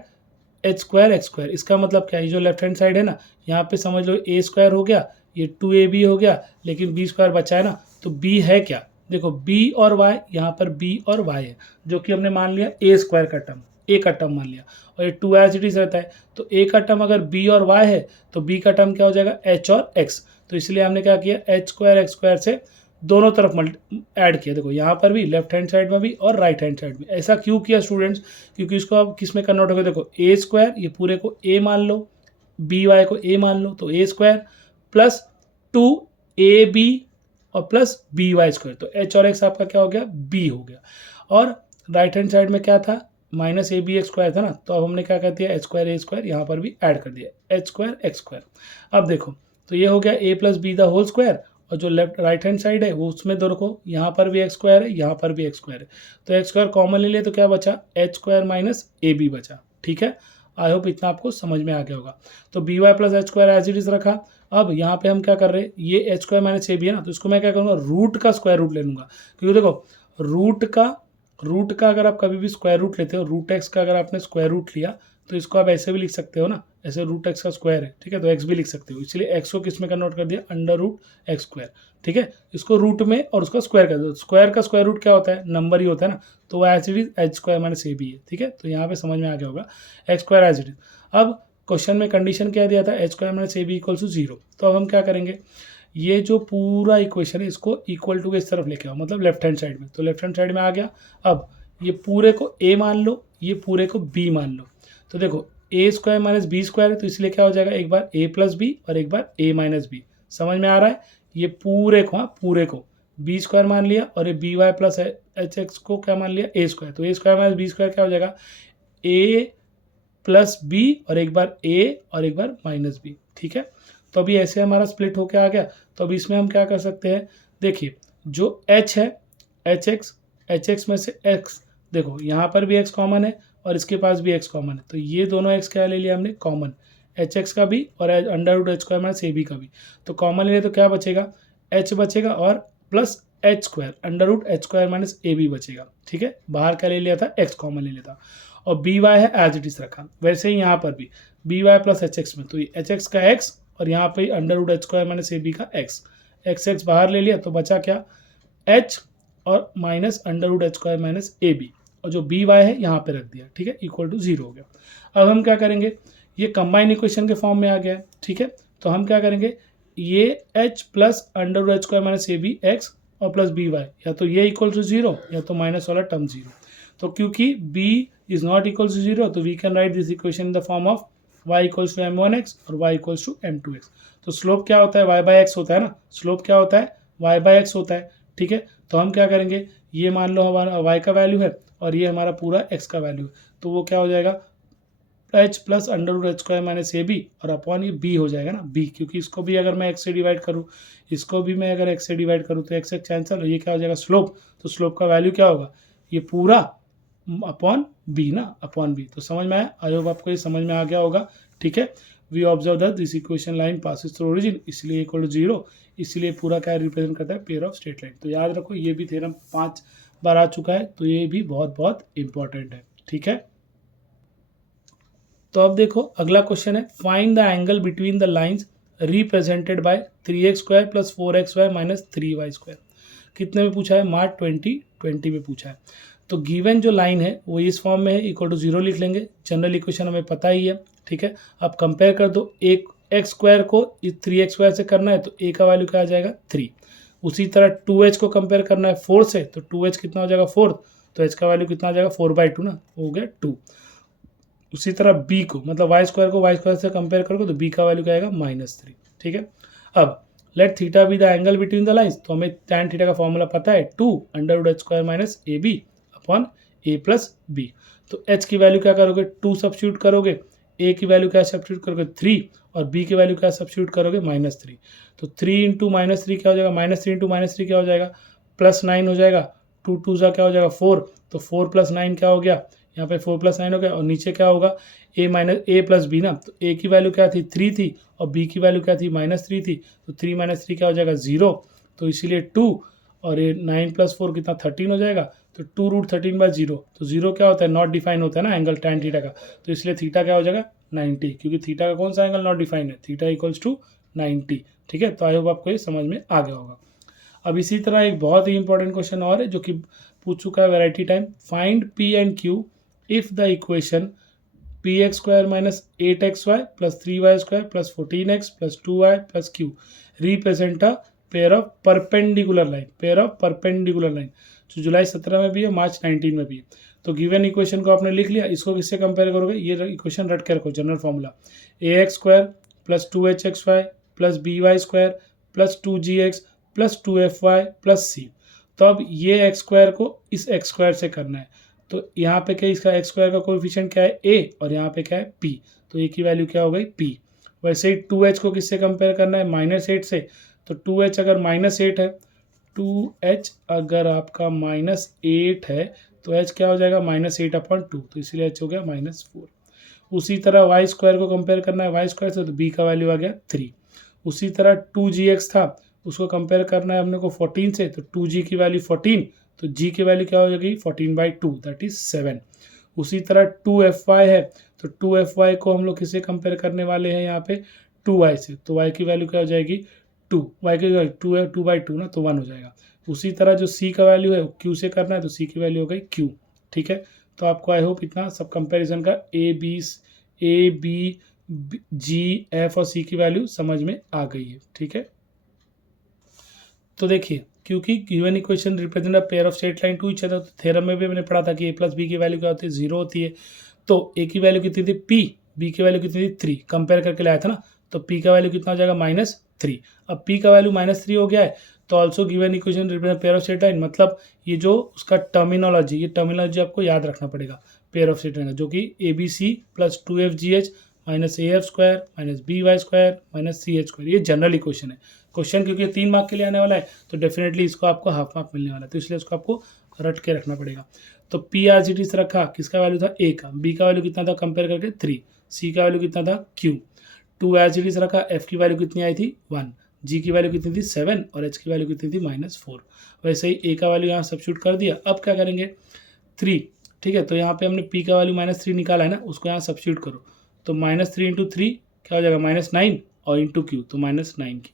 H square X square. इसका मतलब क्या है, ये जो लेफ्ट हैंड साइड है ना, यहाँ पे समझ लो ए स्क्वायर हो गया, ये 2ab हो गया, लेकिन बी स्क्वायर बचा है ना, तो b है क्या, देखो b और y, यहाँ पर b और y है, जो कि हमने मान लिया ए स्क्वायर का टर्म, ए का टर्म मान लिया, और ये 2 एज इट इज रहता है, तो ए का टर्म अगर b और y है तो b का टर्म क्या हो जाएगा, h और x। तो इसलिए हमने क्या किया, एच स्क्वायर एक्स स्क्वायर से दोनों तरफ ऐड किया, देखो यहाँ पर भी लेफ्ट हैंड साइड में भी और राइट हैंड साइड में। ऐसा क्यों किया स्टूडेंट्स, क्योंकि इसको आप किस में कन्वर्ट होगा, देखो ए स्क्वायर, ये पूरे को a मान लो, बी वाई को a मान लो, तो ए स्क्वायर प्लस 2ab और प्लस बी वाई स्क्वायर, तो एच और एक्स आपका क्या हो गया, b हो गया। और राइट हैंड साइड में क्या था, माइनस ए बी एक्स स्क्वायर था ना, तो अब हमने क्या कर दिया, एच स्क्वायर ए स्क्वायर यहाँ पर भी ऐड कर दिया, एच स्क्वायर एक्स स्क्वायर। अब देखो तो ये हो गया a plus b the whole square, और जो लेफ्ट राइट हैंड साइड है वो उसमें दोनों को, यहाँ पर भी एक्स स्क्वायर है, यहाँ पर भी एक्स स्क्वायर है, तो एक्स स्क्वायर कॉमन ले लिया तो क्या बचा, एच स्क्वायर माइनस ए बी बचा। ठीक है, आई होप इतना आपको समझ में आ गया होगा। तो B Y plus H square as it is रखा। अब यहाँ पे हम क्या कर रहे हैं, ये एच स्क्वायर माइनस ए बी है ना, तो इसको मैं क्या करूँगा, रूट का स्क्वायर रूट ले लूँगा, क्योंकि देखो रूट का अगर आप कभी भी स्क्वायर रूट लेते हो, रूट एक्स का अगर आपने स्क्वायर रूट लिया तो इसको आप ऐसे भी लिख सकते हो ना, ऐसे रूट एक्स का स्क्वायर है, ठीक है, तो एक्स भी लिख सकते हो, इसलिए एक्स को किस में कन्वर्ट कर दिया, अंडर रूट एक्स स्क्वायर। ठीक है, इसको रूट में और उसका स्क्वायर कर दो, स्क्वायर का स्क्वायर रूट क्या होता है, नंबर ही होता है ना, तो as it is H square minus A B है। ठीक है, तो यहाँ पे समझ में आ गया होगा, X square as it is. अब क्वेश्चन में कंडीशन क्या दिया था, H square minus A B equal to 0, तो अब हम क्या करेंगे, ये जो पूरा इक्वेशन है इसको इक्वल टू के इस तरफ लेके आओ, मतलब लेफ्ट हैंड साइड में, तो लेफ्ट हैंड साइड में आ गया। अब ये पूरे को a मान लो, ये पूरे को b मान लो। तो देखो a square minus B square है, तो इसलिए क्या हो जाएगा, एक बार a प्लस बी और एक बार a माइनस बी। समझ में आ रहा है? ये पूरे को, हाँ पूरे को बी स्क्वायर मान लिया और ये B Y plus H X को क्या मान लिया, ए स्क्वायर। तो A square minus B square क्या हो जाएगा, ए प्लस बी और एक बार ए और एक बार माइनस बी। ठीक है, तो अभी ऐसे हमारा स्प्लिट होके आ गया। तो अभी इसमें हम क्या कर सकते हैं, देखिए जो h है एच एक्स में से x, देखो यहाँ पर भी x कॉमन है और इसके पास भी x कॉमन है, तो ये दोनों x क्या ले लिया हमने कॉमन, एच एक्स का भी और under root H square minus ए बी का भी। तो कॉमन ले तो क्या बचेगा, h बचेगा और plus H square under root H square minus ए बी बचेगा। ठीक है, बाहर क्या ले लिया था, x कॉमन ले लिया था और बी वाई है एज इट इज रखा। वैसे ही यहाँ पर भी B Y plus H X में, तो ये एच एक्स का x और यहाँ पे under root H square minus ए बी का x, एक्स एक्स बाहर ले लिया तो बचा क्या, h और minus under root H square minus ए बी, और जो बी वाई है यहाँ पे रख दिया। ठीक है, इक्वल टू 0 हो गया। अब हम क्या करेंगे, ये कंबाइन इक्वेशन के फॉर्म में आ गया है। ठीक है, तो हम क्या करेंगे, ये h plus under root H square minus ए बी एक्स और प्लस बी वाई, या तो ये इक्वल टू 0 या तो माइनस वाला टर्म 0। तो क्योंकि b is not equal to 0, तो we can write this equation in the form of y equals to m1x और y इक्वल्स टू m2x। तो स्लोप क्या होता है, y बाई एक्स होता है ना, स्लोप क्या होता है, y बाई एक्स होता है। ठीक है, तो हम क्या करेंगे, ये मान लो हमारा y का वैल्यू है और ये हमारा पूरा x का वैल्यू है, तो वो क्या हो जाएगा, h plus under root H square minus ए बी और अपॉन ये b हो जाएगा ना, b, क्योंकि इसको भी अगर मैं x से डिवाइड करूँ, इसको भी मैं अगर x से डिवाइड करूँ तो x x कैंसिल, ये क्या हो जाएगा स्लोप, तो स्लोप का वैल्यू क्या होगा, ये पूरा अपॉन बी ना, अपॉन बी। तो समझ में आया, आई होप आपको ये समझ में आ गया होगा। ठीक है, we observe that this equation line passes through origin, इसलिए इक्वल टू 0, इसलिए पूरा क्या रिप्रेजेंट करता है, पेयर ऑफ स्ट्रेट लाइन। तो याद रखो ये भी थ्योरम 5 बार आ चुका है, तो ये भी बहुत बहुत इंपॉर्टेंट है। ठीक है, तो अब देखो अगला क्वेश्चन है, find the angle between the lines represented by 3x square plus 4xy minus 3y square. कितने में पूछा है, मार्च 2020 में पूछा है। तो गिवन जो लाइन है वो इस फॉर्म में है, इक्वल टू 0 लिख लेंगे, जनरल इक्वेशन हमें पता ही है। ठीक है, अब कंपेयर कर दो, एक एक्स स्क्वायर को 3x स्क्वायर से करना है तो a का वैल्यू क्या आ जाएगा 3। उसी तरह 2h को कंपेयर करना है 4 से, तो 2h कितना हो जाएगा 4, तो h का वैल्यू कितना आ जाएगा 4/2 ना, हो गया 2। उसी तरह b को, मतलब y स्क्वायर को y स्क्वायर से कंपेयर करोगे तो b का वैल्यू क्या आएगा -3। ठीक है, अब let theta be the angle between the lines, तो हमें tan थीटा का फॉर्मूला पता है 2 under root H square minus A B upon A plus B. तो h की वैल्यू क्या करोगे, 2 सब्स्टिट्यूट करोगे, a की वैल्यू क्या सब्स्टिट्यूट करोगे 3 और b की वैल्यू क्या सब्स्टिट्यूट करोगे -3। तो 3 इंटू -3 क्या हो जाएगा, -3 इंटू -3 क्या हो जाएगा, +9 हो जाएगा, 2 2 सा क्या हो जाएगा 4, तो 4 + 9 क्या हो गया, यहाँ पे 4 + 9 हो गया, और नीचे क्या होगा a प्लस बी ना, तो a की वैल्यू क्या थी 3 थी और b की वैल्यू क्या थी -3 थी, तो 3 - 3 क्या हो जाएगा 0, तो इसीलिए 2 और ये 9 + 4 कितना 13 हो जाएगा, तो 2√13/0, तो 0 क्या होता है, नॉट डिफाइन होता है ना एंगल tan थीटा का, तो इसलिए थीटा क्या हो जाएगा 90, क्योंकि थीटा का कौन सा एंगल नॉट डिफाइन है, थीटा इक्वल्स टू 90। ठीक है, तो आई होप आपको ये समझ में आ गया होगा। अब इसी तरह एक बहुत ही इंपॉर्टेंट क्वेश्चन और है जो कि पूछ चुका है variety time, find P and Q if the equation px square minus 8xy plus 3y square plus 14x plus 2y plus q represent a pair of perpendicular line, pair of perpendicular line, जो जुलाई 17 में भी है, मार्च 19 में भी है। तो given equation को आपने लिख लिया, इसको किससे कंपेयर करोगे, ये इक्वेशन रट के रखो, general formula ax square plus 2hxy plus by square plus 2gx plus 2fy plus c। तो अब ये एक्स स्क्वायर को इस एक्स स्क्वायर से करना है, तो यहाँ पे क्या, इसका एक्स स्क्वायर का कोएफिशिएंट क्या है a और यहाँ पे क्या है p, तो a की वैल्यू क्या हो गई p। वैसे ही 2h को किससे कंपेयर करना है, -8 से, तो 2h अगर -8 है, 2h अगर आपका -8 है तो h क्या हो जाएगा -8/2, तो इसीलिए h हो गया -4। उसी तरह y स्क्वायर को कंपेयर करना है y स्क्वायर से, तो b का वैल्यू आ गया 3। उसी तरह 2gx था, उसको कंपेयर करना है हमने को 14 से, तो 2g की वैल्यू 14, तो g की वैल्यू क्या हो जाएगी 14/2, दैट इज 7। उसी तरह 2fy है, तो 2fy को हम लोग किससे कंपेयर करने वाले हैं यहाँ पे 2y से, तो y की वैल्यू क्या हो जाएगी 2, y की वैल्यू 2 है, 2/2 ना, तो 1 हो जाएगा। उसी तरह जो c का वैल्यू है q से करना है, तो c की वैल्यू हो गई q। ठीक है, तो आपको आई होप इतना सब कंपेरिजन का ए बी जी एफ और सी की वैल्यू समझ में आ गई है। ठीक है, तो देखिए क्योंकि given equation represent a pair of straight line to each other. तो थ्योरम में भी हमने पढ़ा था कि ए प्लस बी की वैल्यू क्या होती है, 0 होती है। तो ए की वैल्यू कितनी थी p, b की वैल्यू कितनी थी 3, कंपेयर करके लाया था ना। तो p का वैल्यू कितना हो जाएगा -3। अब p का वैल्यू -3 हो गया है, तो also given equation represent pair of straight line, मतलब ये जो उसका टर्मिनोलॉजी, ये टर्मिनोलॉजी आपको याद रखना पड़ेगा पेयर ऑफ स्ट्रेट लाइन का, जो कि ABC plus 2FGH minus AF square minus BY square minus CH square, ये जनरल इक्वेशन है। क्वेश्चन क्योंकि 3 मार्क के लिए आने वाला है, तो डेफिनेटली इसको आपको हाफ मार्क मिलने वाला है, तो इसलिए इसको आपको रट के रखना पड़ेगा। तो पी आज इट इज रखा, किसका वैल्यू था a का, b का वैल्यू कितना था कंपेयर करके 3, c का वैल्यू कितना था q, 2 एज इट इज रखा, f की वैल्यू कितनी आई थी 1, g की वैल्यू कितनी थी 7 और h की वैल्यू कितनी थी -4। वैसे ही a का वैल्यू यहाँ सब्स्टिट्यूट कर दिया। अब क्या करेंगे 3, ठीक है, तो यहाँ पे हमने p का वैल्यू -3 निकाला है ना, उसको यहाँ सब्स्टिट्यूट करो। तो -3 × 3 क्या हो जाएगा -9 और इंटू q, तो -9 q।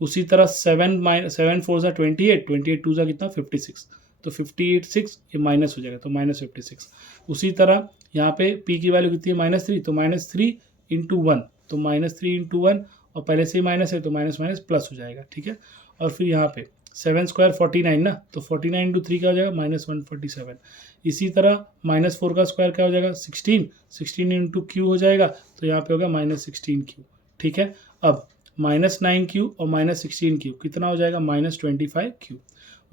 उसी तरह 7 4 सा 28, 28 2 सा कितना 56, तो 58 ये माइनस हो जाएगा, तो -56। उसी तरह यहाँ पे p की वैल्यू कितनी है -3, तो -3 × 1, तो -3 × 1 और पहले से ही माइनस है तो माइनस माइनस प्लस हो जाएगा, ठीक है। और फिर यहाँ पे 7 स्क्वायर 49 ना, तो 49 × 3 क्या हो जाएगा -147। इसी तरह -4 का स्क्वायर क्या हो जाएगा 16, 16 × q हो जाएगा, तो यहाँ पे होगा -16q, ठीक है। अब -9q और -16q कितना हो जाएगा -25q।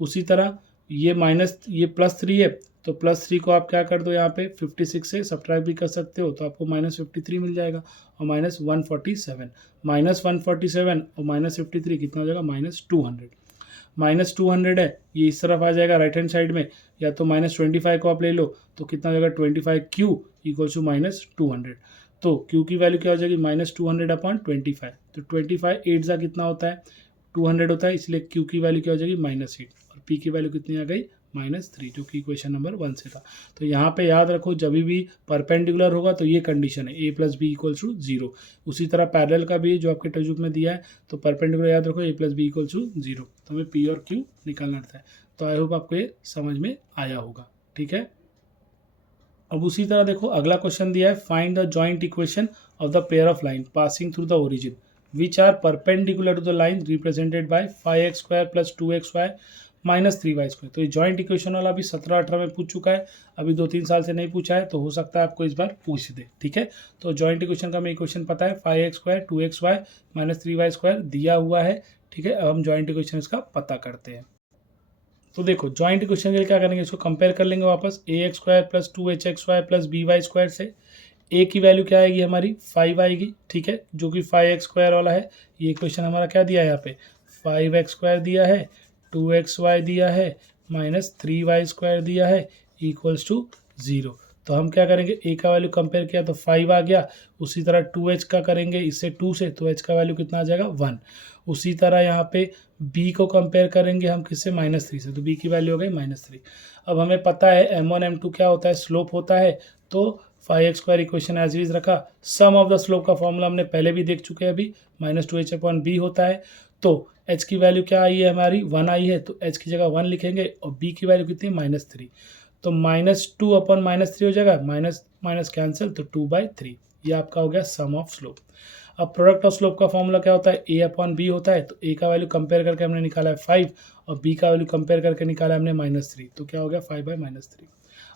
उसी तरह ये +3 है, तो +3 को आप क्या कर दो यहाँ पे 56 से सब्ट्रैक्ट भी कर सकते हो, तो आपको -53 मिल जाएगा और -147, -147 और -53 कितना हो जाएगा -200। -200 है, ये इस तरफ आ जाएगा राइट हैंड साइड में, या तो -25 को आप ले लो, तो कितना हो जाएगा 25q इक्वल्स टू -200। तो q की वैल्यू क्या हो जाएगी -200/25, तो 25 8 सा कितना होता है 200 होता है, इसलिए q की वैल्यू क्या हो जाएगी -8 और p की वैल्यू कितनी आ गई -3, जो कि इक्वेशन नंबर 1 से था। तो यहाँ पे याद रखो जब भी परपेंडिकुलर होगा तो ये कंडीशन है a + b = 0। उसी तरह पैरेलल का भी जो आपके टेक्स्ट में दिया है, तो परपेंडिकुलर याद रखो a + b = 0, तो हमें p और q निकालना रहता है। तो आई होप आपको ये समझ में आया होगा, ठीक है। अब उसी तरह देखो अगला क्वेश्चन दिया है, find the joint equation of the pair of line passing through the origin which are perpendicular to the line represented by 5x² + 2xy - 3y²। तो ये जॉइंट इक्वेशन वाला अभी 17-18 में पूछ चुका है, अभी 2-3 साल से नहीं पूछा है, तो हो सकता है आपको इस बार पूछ दे, ठीक है। तो जॉइंट इक्वेशन का हमें इक्वेशन पता है 5x² 2xy - 3y² दिया हुआ है, ठीक है। अब हम जॉइंट इक्वेशन इसका पता करते हैं। तो देखो जॉइंट इक्वेशन के लिए क्या करेंगे, इसको कंपेयर कर लेंगे वापस ax² + 2hxy + by² से। a की वैल्यू क्या आएगी हमारी 5 आएगी, ठीक है, जो कि 5x² वाला है। ये इक्वेशन हमारा क्या दिया है यहाँ पे 5x² दिया है, 2xy दिया है, -3y² दिया है इक्वल्स टू 0। तो हम क्या करेंगे a का वैल्यू कंपेयर किया तो 5 आ गया। उसी तरह 2h का करेंगे इससे 2 से, तो h का वैल्यू कितना आ जाएगा 1। उसी तरह यहाँ पे b को कंपेयर करेंगे हम किससे -3 से, तो b की वैल्यू हो गई -3। अब हमें पता है m1 m2 क्या होता है, स्लोप होता है। तो 5x² इक्वेशन एज इज रखा, सम ऑफ द स्लोप का फॉर्मूला हमने पहले भी देख चुके हैं, अभी -2h/b होता है। तो h की वैल्यू क्या आई है हमारी 1 आई है, तो h की जगह 1 लिखेंगे और b की वैल्यू कितनी है -3, तो -2/-3 हो जाएगा, माइनस माइनस कैंसिल, तो 2/3। ये आपका हो गया सम ऑफ स्लोप। अब प्रोडक्ट ऑफ स्लोप का फॉर्मूला क्या होता है a/b होता है, तो a का वैल्यू कंपेयर करके हमने निकाला है 5 और b का वैल्यू कंपेयर करके निकाला हमने -3, तो क्या हो गया 5/-3।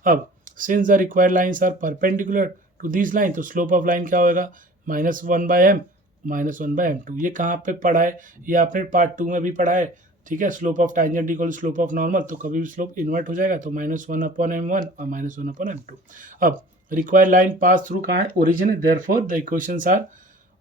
अब since the required lines are perpendicular to this line, तो स्लोप ऑफ लाइन क्या होगा -1/m -1/m2। ये कहाँ पे पढ़ा है, ये आपने पार्ट 2 में भी पढ़ा है, ठीक है। Slope of tangent equal slope of normal, तो कभी भी स्लोप इन्वर्ट हो जाएगा, तो -1/m1 और -1/m2। अब रिक्वायर्ड लाइन पास थ्रू कहाँ है ओरिजिन है, therefore the equations are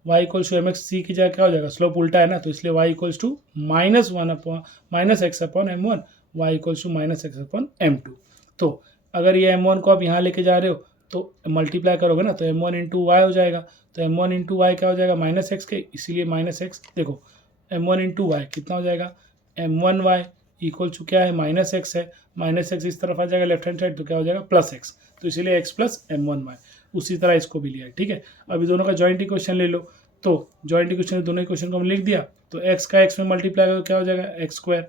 y = mx, c की जगह क्या हो जाएगा स्लोप उल्टा है ना, तो इसलिए y = -x/m1, y = -x/m2। तो अगर ये m1 को आप यहाँ लेके जा रहे हो तो मल्टीप्लाई करोगे ना, तो m1 × y हो जाएगा, तो m1 × y क्या हो जाएगा -x के, इसीलिए -x। देखो m1 × y कितना हो जाएगा m1y इक्वल टू क्या है -x है, -x इस तरफ आ जाएगा लेफ्ट हैंड साइड, तो क्या हो जाएगा +x, तो इसीलिए x + m1y। उसी तरह इसको भी लिया है, ठीक है। अभी दोनों का जॉइंट इक्वेशन ले लो, तो जॉइंट इक्वेशन दोनों इक्वेशन को हम लिख दिया, तो x का x में मल्टीप्लाई करोगे क्या हो जाएगा x²,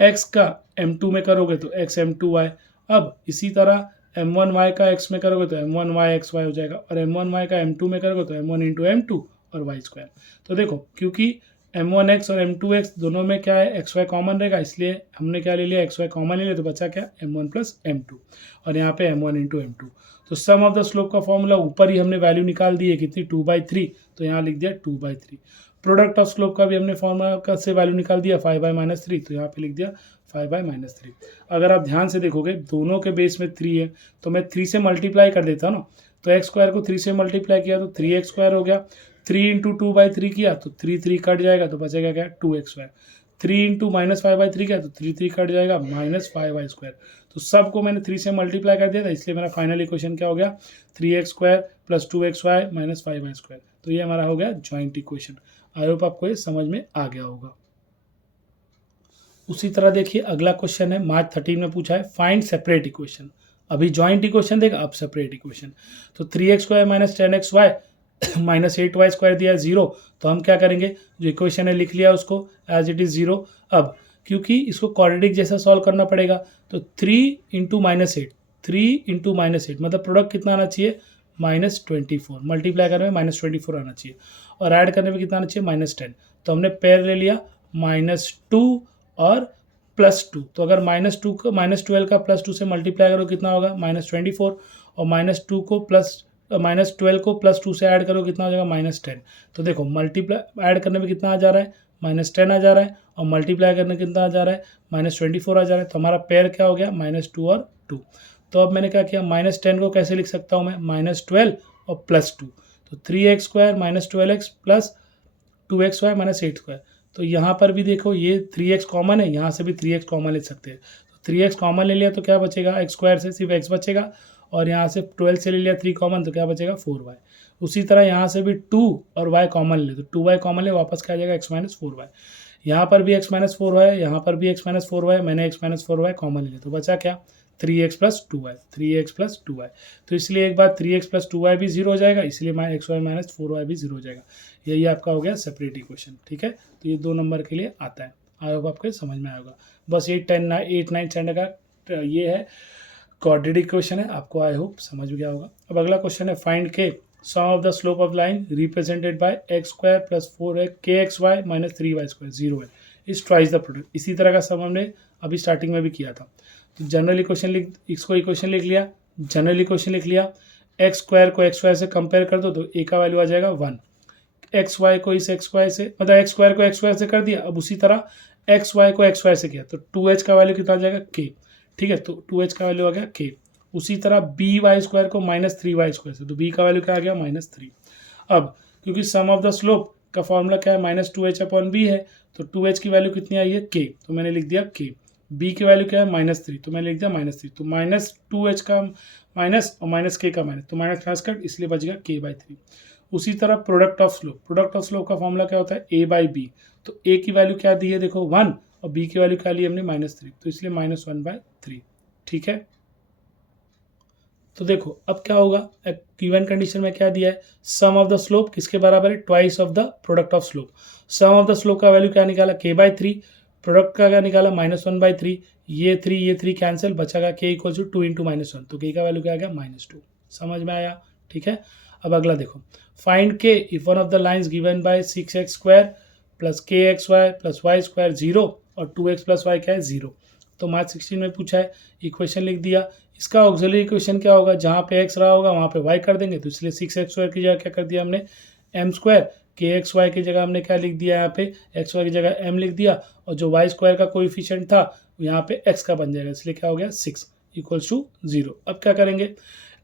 x का m2 में करोगे तो x m2y। अब इसी तरह m1y का x में करोगे तो m1y xy हो जाएगा, और m1y का m2 में करोगे तो m1 × m2 और y²। तो देखो क्योंकि m1x और m2x दोनों में क्या है, एक्स वाई कॉमन रहेगा, इसलिए हमने क्या ले लिया, एक्स वाई कॉमन ले लिया, तो बचा क्या, m1 प्लस m2, और यहाँ पे m1 इंटू m2। तो सम ऑफ द स्लोप का फॉर्मूला ऊपर ही हमने वैल्यू निकाल दी है कितनी, 2/3, तो यहाँ लिख दिया 2/3। प्रोडक्ट ऑफ स्लोप का भी हमने फॉर्मूला का से वैल्यू निकाल दिया 5/-3, तो यहाँ पे लिख दिया 5/-3। अगर आप ध्यान से देखोगे दोनों के बेस में 3 है, तो मैं 3 से मल्टीप्लाई कर देता हूँ ना, तो एक्स स्क्वायर को 3 से मल्टीप्लाई किया तो 3x स्क्वायर हो गया, 3 इंटू 2/3 किया तो 3 कट जाएगा, तो बचेगा क्या, 2x स्क्वायर। 3 इंटू -5/3 किया तो 3 कट जाएगा, -5y स्क्वायर। तो सबको मैंने 3 से मल्टीप्लाई कर दिया था, इसलिए मेरा फाइनल इक्वेशन क्या हो गया, 3x square plus 2xy minus 5y square. तो ये हमारा हो गया जॉइंट इक्वेशन। आई होप आपको ये समझ में आ गया होगा। उसी तरह देखिए अगला क्वेश्चन है, मार्च 13 में पूछा है, फाइंड सेपरेट इक्वेशन। अभी जॉइंट इक्वेशन देगा, अब सेपरेट इक्वेशन। तो 3x square minus 10xy minus 8y square दिया 0, तो हम क्या करेंगे, जो इक्वेशन है लिख लिया उसको एज इट इज़ 0। अब क्योंकि इसको क्वाड्रेटिक जैसा सॉल्व करना पड़ेगा, तो 3 इंटू -8, 3 इंटू -8 मतलब प्रोडक्ट कितना आना चाहिए, -24, मल्टीप्लाई करने में -24 आना चाहिए, और ऐड करने में कितना आना चाहिए, -10। तो हमने पेयर ले लिया -2 और +2, तो अगर -2 को -12 का +2 से मल्टीप्लाई करो कितना होगा, -24, और -2 को -12 को +2 से ऐड करो कितना हो जाएगा, -10। तो देखो मल्टीप्लाई ऐड करने में कितना आ जा रहा है, -10 आ जा रहा है, और मल्टीप्लाई करने कितना आ जा रहा है, -24 आ जा रहा है। तो हमारा पेयर क्या हो गया, -2 और 2। तो अब मैंने क्या किया, -10 को कैसे लिख सकता हूँ मैं, -12 और +2, तो 3x square minus 12x plus 2x square minus 8 square. तो यहाँ पर भी देखो ये 3x कॉमन है, यहाँ से भी 3x कॉमन ले सकते हैं। तो 3x कॉमन ले लिया तो क्या बचेगा, x स्क्वायर से सिर्फ x बचेगा, और यहाँ से 12 से ले लिया 3 कॉमन, तो क्या बचेगा 4y। उसी तरह यहाँ से भी 2 और y कॉमन ले, तो 2y कॉमन ले, वापस क्या आ जाएगा x माइनस 4y। यहाँ पर भी x माइनस 4y है, यहाँ पर भी x माइनस 4y, मैंने x माइनस 4y कॉमन ले लिया, तो बचा क्या, 3x plus 2y, 3x plus 2y। तो इसलिए एक बार 3x प्लस 2y भी 0 हो जाएगा, इसलिए xy माइनस 4y भी 0 हो जाएगा। यही आपका हो गया सेपरेट इक्वेशन। ठीक है, तो ये 2 नंबर के लिए आता है। आई होप आपको समझ में आएगा। बस 8, 9, 10 का ये है क्वाड्रेटिक इक्वेशन है, आपको आई होप समझ में गया होगा। अब अगला क्वेश्चन है, फाइंड के sum of the slope of line represented by x square plus 4kxy minus 3y square 0 है, इज ट्वाइस द प्रोडक्ट। इसी तरह का सम हमने अभी स्टार्टिंग में भी किया था। तो जनरल इक्वेशन इसको इक्वेशन लिख लिया, जनरल इक्वेशन लिख लिया, एक्स स्क्वायर को एक्स वाई से कंपेयर कर दो तो ए का वैल्यू आ जाएगा 1, एक्स वाई को इस एक्स वाई से, मतलब एक्स स्क्वायर को एक्स वाई से कर दिया। अब उसी तरह एक्स वाई को एक्स वाई से किया तो 2h का वैल्यू कितना आ जाएगा, k। ठीक है, तो 2h का वैल्यू आ गया k। उसी तरह बी वाई स्क्वायर को -3y स्क्वायर से, तो b का वैल्यू क्या आ गया, -3। अब क्योंकि सम ऑफ द स्लोप का फॉर्मूला क्या है, -2h/b है, तो 2h की वैल्यू कितनी आई है, k, तो मैंने लिख दिया k। b की वैल्यू क्या है, -3, तो मैंने लिख दिया -3। तो -2h का माइनस और -k का माइनस, तो माइनस कट, इसलिए बच गया k/3। उसी तरह product of slope, product of slope का फॉर्मूला क्या होता है, a/b। तो a की वैल्यू क्या दी है, देखो 1, और b की वैल्यू क्या ली हमने -3, तो इसलिए -1/3। ठीक है, तो देखो अब क्या होगा, गिवन कंडीशन में क्या दिया है, सम ऑफ द स्लोप किसके बराबर है, twice of the product of slope. Sum of the slope का वैल्यू क्या निकाला, k/3, प्रोडक्ट का क्या निकाला, -1/3। ये 3 कैंसिल, बचागा k इक्वल टू 2 इंटू -1, तो k का वैल्यू क्या आ गया, -2। समझ में आया। ठीक है, अब अगला देखो, find k if one of the lines given by 6x square plus kxy plus y square 0 और 2x प्लस y क्या है 0। तो मार्च 16 में पूछा है, इक्वेशन लिख दिया। इसका ऑक्सिलरी इक्वेशन क्या होगा, जहाँ पे x रहा होगा वहाँ पे y कर देंगे, तो इसलिए 6x स्क्वायर की जगह क्या कर दिया हमने, m स्क्वायर, kxy की जगह हमने क्या लिख दिया, यहाँ पे xy की जगह m लिख दिया, और जो y स्क्वायर का कोएफिशिएंट था यहाँ पे x का बन जाएगा, इसलिए क्या हो गया 6 इक्वल्स टू 0। अब क्या करेंगे,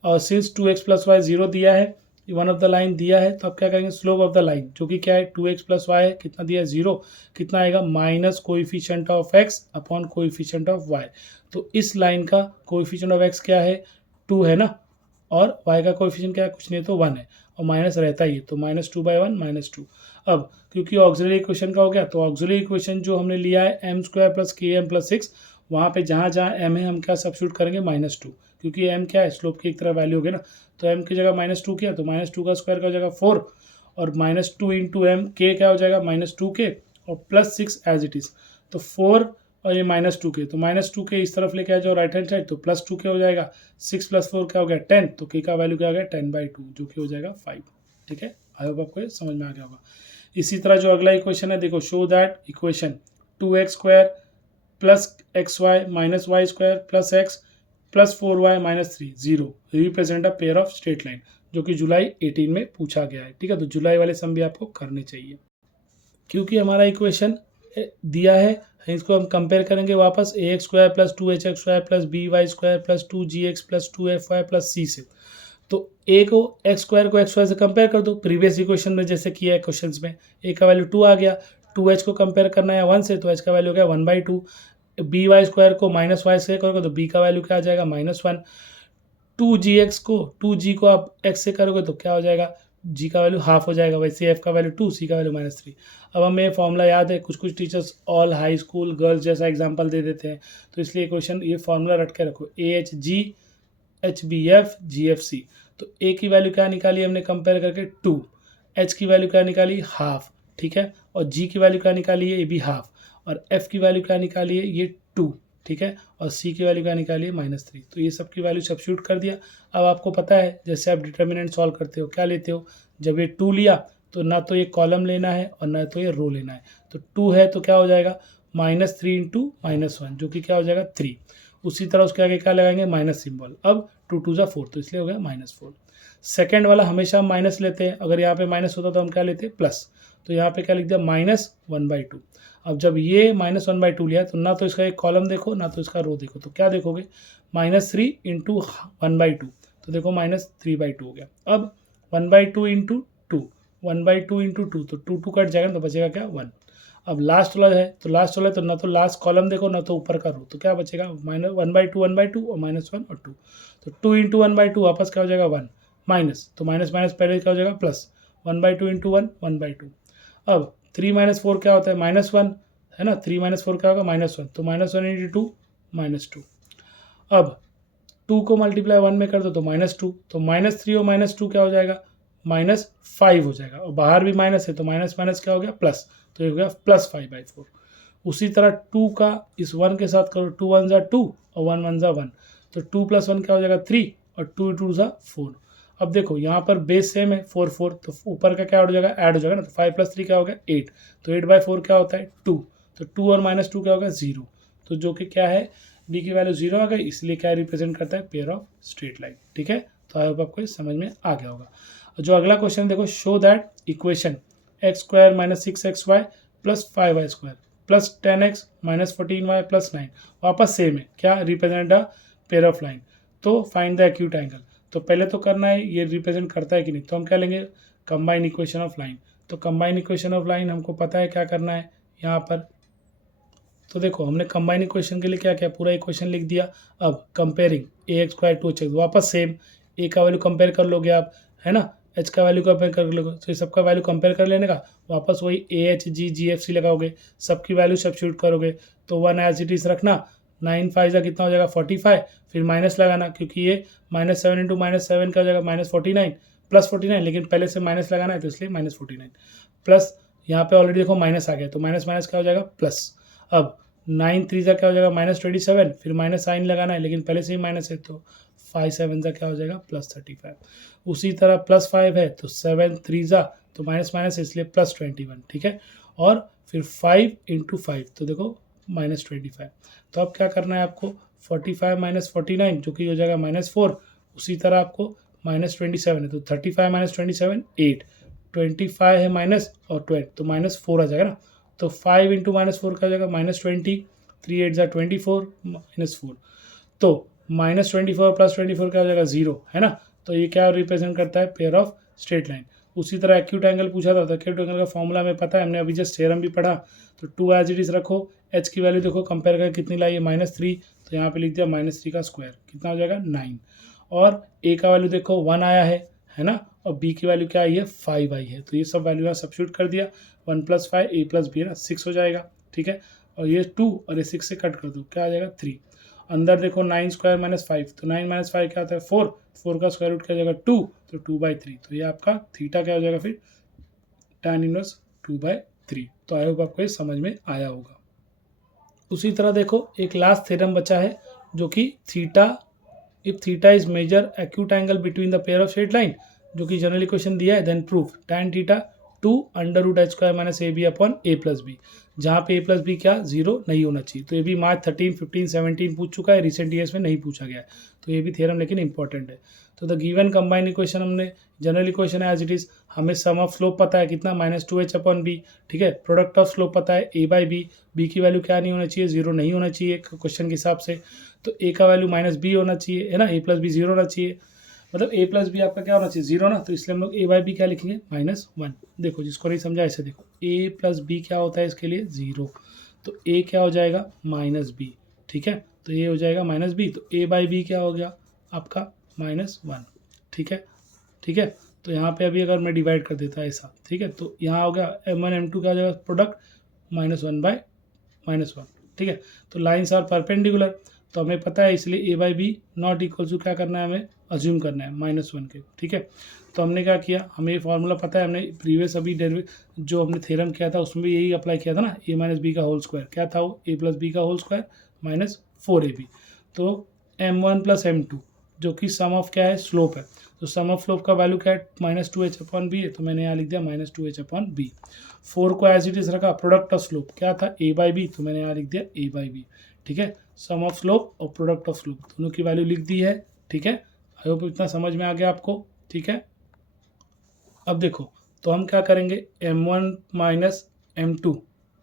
और सिंस 2x प्लस वाई 0 दिया है, वन ऑफ द लाइन दिया है, तो अब क्या करेंगे, स्लोप ऑफ द लाइन जो कि क्या है 2x प्लस वाई है, कितना दिया है 0, कितना आएगा minus coefficient of x upon coefficient of y। तो इस लाइन का कोएफिशिएंट ऑफ x क्या है, 2 है ना, और y का कोएफिशिएंट क्या है, कुछ नहीं तो 1 है, और माइनस रहता ही है, तो -2/1 -2। अब क्योंकि ऑक्सिलरी इक्वेशन का हो गया, तो ऑक्सिलरी इक्वेशन जो हमने लिया है m square plus km plus 6, वहाँ पे जहाँ जहाँ m है हम क्या सब्स्टिट्यूट करेंगे, -2, क्योंकि m क्या है, स्लोप की एक तरह वैल्यू होगी ना, तो m की जगह -2 किया तो -2 का स्क्वायर का जगह 4, और -2 इंटू m, k क्या हो जाएगा -2k और +6 एज इट इज़, तो 4 और ये -2k, तो -2k इस तरफ लेके आ जाओ राइट हैंड साइड, तो +2k हो जाएगा, 6 + 4 क्या हो गया 10, तो k का वैल्यू क्या हो गया 10/2, जो कि हो जाएगा 5। ठीक है, आई होप आपको ये समझ में आ गया होगा। इसी तरह जो अगला इक्वेशन है देखो, show that equation 2x² plus xy minus y² plus x plus 4y minus 3 0 represent a pair of straight line, जो कि जुलाई 18 में पूछा गया है। ठीक है, तो जुलाई वाले सम भी आपको करने चाहिए। क्योंकि हमारा इक्वेशन दिया है, इसको हम कंपेयर करेंगे वापस ax² plus 2hx² plus by² plus 2gx plus 2fy plus c से। तो a को x² को xy से कंपेयर कर दो, प्रीवियस इक्वेशन में जैसे किया है क्वेश्चंस में। a का वैल्यू 2 आ गया, 2h को कंपेयर करना है 1 से, तो h का वैल्यू हो गया 1/2। by² को माइनस y से करोगे तो b का वैल्यू क्या आ जाएगा -1। 2g को आप x से करोगे तो क्या हो जाएगा, g का वैल्यू हाफ हो जाएगा। वैसे f का वैल्यू 2, c का वैल्यू -3। अब हमें ये फॉर्मूला याद है, कुछ teachers all high school girls जैसा एग्जाम्पल दे देते हैं, तो इसलिए क्वेश्चन ये फॉर्मूला रट के रखो, AHG HBF GFC। तो a की वैल्यू क्या निकाली हमने कंपेयर करके 2, h की वैल्यू क्या निकाली हाफ, ठीक है, और g की वैल्यू क्या निकाली है, ये भी हाफ, और f की वैल्यू क्या निकाली है, ये 2, ठीक है, और c की वैल्यू क्या निकाली है -3। तो ये सब की वैल्यू सब्स्टिट्यूट कर दिया। अब आपको पता है जैसे आप डिटर्मिनेंट सॉल्व करते हो क्या लेते हो, जब ये 2 लिया तो ना तो ये कॉलम लेना है और ना तो ये रो लेना है। तो 2 है तो क्या हो जाएगा -3 इंटू -1, जो कि क्या हो जाएगा 3। उसी तरह उसके आगे क्या लगाएंगे, माइनस सिंबल। अब 2 2 4, तो इसलिए हो गया -4। सेकेंड वाला हमेशा हम माइनस लेते हैं, अगर यहाँ पे माइनस होता तो हम क्या लेते हैं प्लस, तो यहाँ पे क्या लिख दिया -1/2। अब जब ये -1/2 लिया तो ना तो इसका एक कॉलम देखो ना तो इसका रो देखो, तो क्या देखोगे -3 इंटू 1/2, तो देखो -3/2 हो गया। अब 1/2 इंटू 2, 1/2 इंटू 2, तो 2 2 कट जाएगा तो बचेगा क्या 1। अब लास्ट वाला है तो ना तो लास्ट कॉलम देखो ना तो ऊपर का रो, तो क्या बचेगा -1/2 1/2 और -1 और 2, तो 2 इंटू 1/2 वापस क्या हो जाएगा 1, माइनस तो माइनस माइनस पहले क्या हो जाएगा प्लस, 1/2 इंटू 1 1/2। अब 3 - 4 क्या होता है -1 है ना, 3 - 4 क्या होगा -1, तो -1 इंटू 2 -2। अब 2 को मल्टीप्लाई 1 में कर दो तो -2, तो -3 और -2 क्या हो जाएगा -5 हो जाएगा, और बाहर भी माइनस है तो माइनस माइनस क्या हो गया प्लस, तो ये हो गया +5/4। उसी तरह 2 का इस 1 के साथ करो, 2 1 = 2 और 1 1 = 1, तो 2 + 1 क्या हो जाएगा 3 और 2 2 = 4। अब देखो यहाँ पर बेस सेम है 4 4, तो ऊपर का क्या हो जाएगा ऐड हो जाएगा ना, तो 5 + 3 क्या हो गया 8, तो 8/4 क्या होता है 2, तो 2 और -2 क्या होगा 0, तो जो कि क्या है डी की वैल्यू 0 आ गई, इसलिए क्या रिप्रेजेंट करता है पेयर ऑफ स्ट्रेट लाइन। ठीक है, तो आई होप आपको समझ में आ गया होगा। जो अगला क्वेश्चन देखो, show that equation x² - 6xy + 5y² + 10x - 14y + 9 वापस सेम है, क्या represent a pair of line, तो फाइंड द एक्यूट एंगल। तो पहले तो करना है ये रिप्रेजेंट करता है कि नहीं, तो हम क्या लेंगे कंबाइन इक्वेशन ऑफ लाइन। तो कंबाइन इक्वेशन ऑफ लाइन हमको पता है क्या करना है यहाँ पर, तो देखो हमने कंबाइन इक्वेशन के लिए क्या किया, पूरा इक्वेशन लिख दिया। अब कंपेयरिंग ax² to hx, वापस सेम, a का वैल्यू कंपेयर कर लोगे आप, है ना, h का वैल्यू कंपेयर कर लोगे, तो ये सबका वैल्यू कंपेयर कर लेने का, वापस वही AHG GFC लगाओगे, सबकी वैल्यू सब्स्टिट्यूट करोगे, तो 1 एज इट इज रखना, 9 5 जा कितना हो जाएगा 45, फिर माइनस लगाना क्योंकि ये -7 इंटू -7 का हो जाएगा -49 +49, लेकिन पहले से माइनस लगाना है तो इसलिए -49 प्लस यहाँ पे ऑलरेडी देखो माइनस आ गया, तो माइनस माइनस क्या हो जाएगा प्लस। अब 9 3 जा क्या हो जाएगा -27, फिर माइनस साइन लगाना है लेकिन पहले से ही माइनस है, तो 5 7 जा क्या हो जाएगा +35। उसी तरह +5 है तो 7 3 जा तो माइनस माइनस इसलिए +21, ठीक है, और फिर 5 इंटू 5 तो देखो -25। तो अब क्या करना है आपको 45 - 49 जो कि हो जाएगा -4, उसी तरह आपको -27 है तो 35 - 27 8, 25 है माइनस और 12 तो -4 आ जाएगा ना, तो 5 इंटू -4 का हो जाएगा -20, 3 8 = 24 -4, तो -24 + 24 क्या हो जाएगा 0, है ना, तो ये क्या रिप्रेजेंट करता है पेयर ऑफ स्ट्रेट लाइन। उसी तरह एक्यूट एंगल पूछा था, तो एक्यूट एंगल का फॉर्मूला हमें पता है, हमने अभी जस्ट थ्योरम भी पढ़ा, तो 2 एज इट इज रखो, h की वैल्यू देखो कंपेयर करके कितनी लाई है -3, तो यहाँ पे लिख दिया -3 का स्क्वायर कितना हो जाएगा 9, और a का वैल्यू देखो 1 आया है ना, और b की वैल्यू क्या आई है 5 आई है, तो ये सब वैल्यू यहाँ सब्स्टिट्यूट कर दिया, 1 + 5 a + b ना 6 हो जाएगा, ठीक है, और ये 2 और ये 6 से कट कर दो क्या आ जाएगा 3, अंदर देखो 9² - 5, तो 9 - 5 क्या आता है 4, 4 का स्क्वायर रूट क्या हो जाएगा 2, तो 2/3, तो ये आपका थीटा क्या हो जाएगा फिर tan इनवर्स 2/3। तो आई होप आपको ये समझ में आया होगा। उसी तरह देखो एक लास्ट थ्योरम बचा है जो कि theta, if theta is major acute angle between the pair of straight line, जो कि जनरल इक्वेशन दिया है, then proof tan theta two under root H square minus A B upon A plus B, जहाँ पे ए plus B क्या 0 नहीं होना चाहिए। तो ये भी मार्च 13, 15, 17 पूछ चुका है, रिसेंट ईयर्स में नहीं पूछा गया है, तो ये भी थ्योरम लेकिन इंपॉर्टेंट है। तो द गिवन कंबाइंड इक्वेशन हमने जनरल इक्वेशन है एज इट इज, हमें सम ऑफ स्लोप पता है कितना -2h अपॉन बी, ठीक है। प्रोडक्ट ऑफ स्लोप पता है a बाई बी, बी की वैल्यू क्या नहीं होना चाहिए 0 नहीं होना चाहिए क्वेश्चन के हिसाब से, तो a का वैल्यू -b होना चाहिए है ना, a प्लस बी 0 होना चाहिए, मतलब a प्लस बी आपका क्या होना चाहिए 0 ना, तो इसलिए हम लोग a बाई बी क्या लिखेंगे -1। देखो जिसको नहीं समझा ऐसे देखो, a प्लस बी क्या होता है इसके लिए 0, तो a क्या हो जाएगा -b, ठीक है, तो ये हो जाएगा -b, तो a बाई बी क्या हो गया आपका -1, ठीक है, ठीक है। तो यहाँ पे अभी अगर मैं डिवाइड कर देता ऐसा, ठीक है, तो यहाँ हो गया m1 m2 क्या हो जाएगा प्रोडक्ट -1/-1, ठीक है। तो लाइन्स आर परपेंडिकुलर, तो हमें पता है इसलिए a by B not equal to क्या करना है, हमें अज्यूम करना है -1 के, ठीक है। तो हमने क्या किया, हमें ये फार्मूला पता है, हमने प्रीवियस अभी जो हमने थ्योरम किया था उसमें भी यही अप्लाई किया था ना, a माइनस बी का होल स्क्वायर क्या था वो, a प्लस बी का होल स्क्वायर -4ab, तो m1 प्लस m2 जो कि सम ऑफ क्या है स्लोप है, तो सम ऑफ स्लोप का वैल्यू क्या है -2h अपॉन बी है, तो मैंने यहाँ लिख दिया -2h अपॉन बी। 4 को एज इट इज रखा, प्रोडक्ट ऑफ स्लोप क्या था a बाई बी, तो मैंने यहाँ लिख दिया a बाई बी, ठीक है। सम ऑफ स्लोप और प्रोडक्ट ऑफ स्लोप दोनों की वैल्यू लिख दी है, ठीक है। आई होप इतना समझ में आ गया आपको, ठीक है। अब देखो तो हम क्या करेंगे, m1 minus m2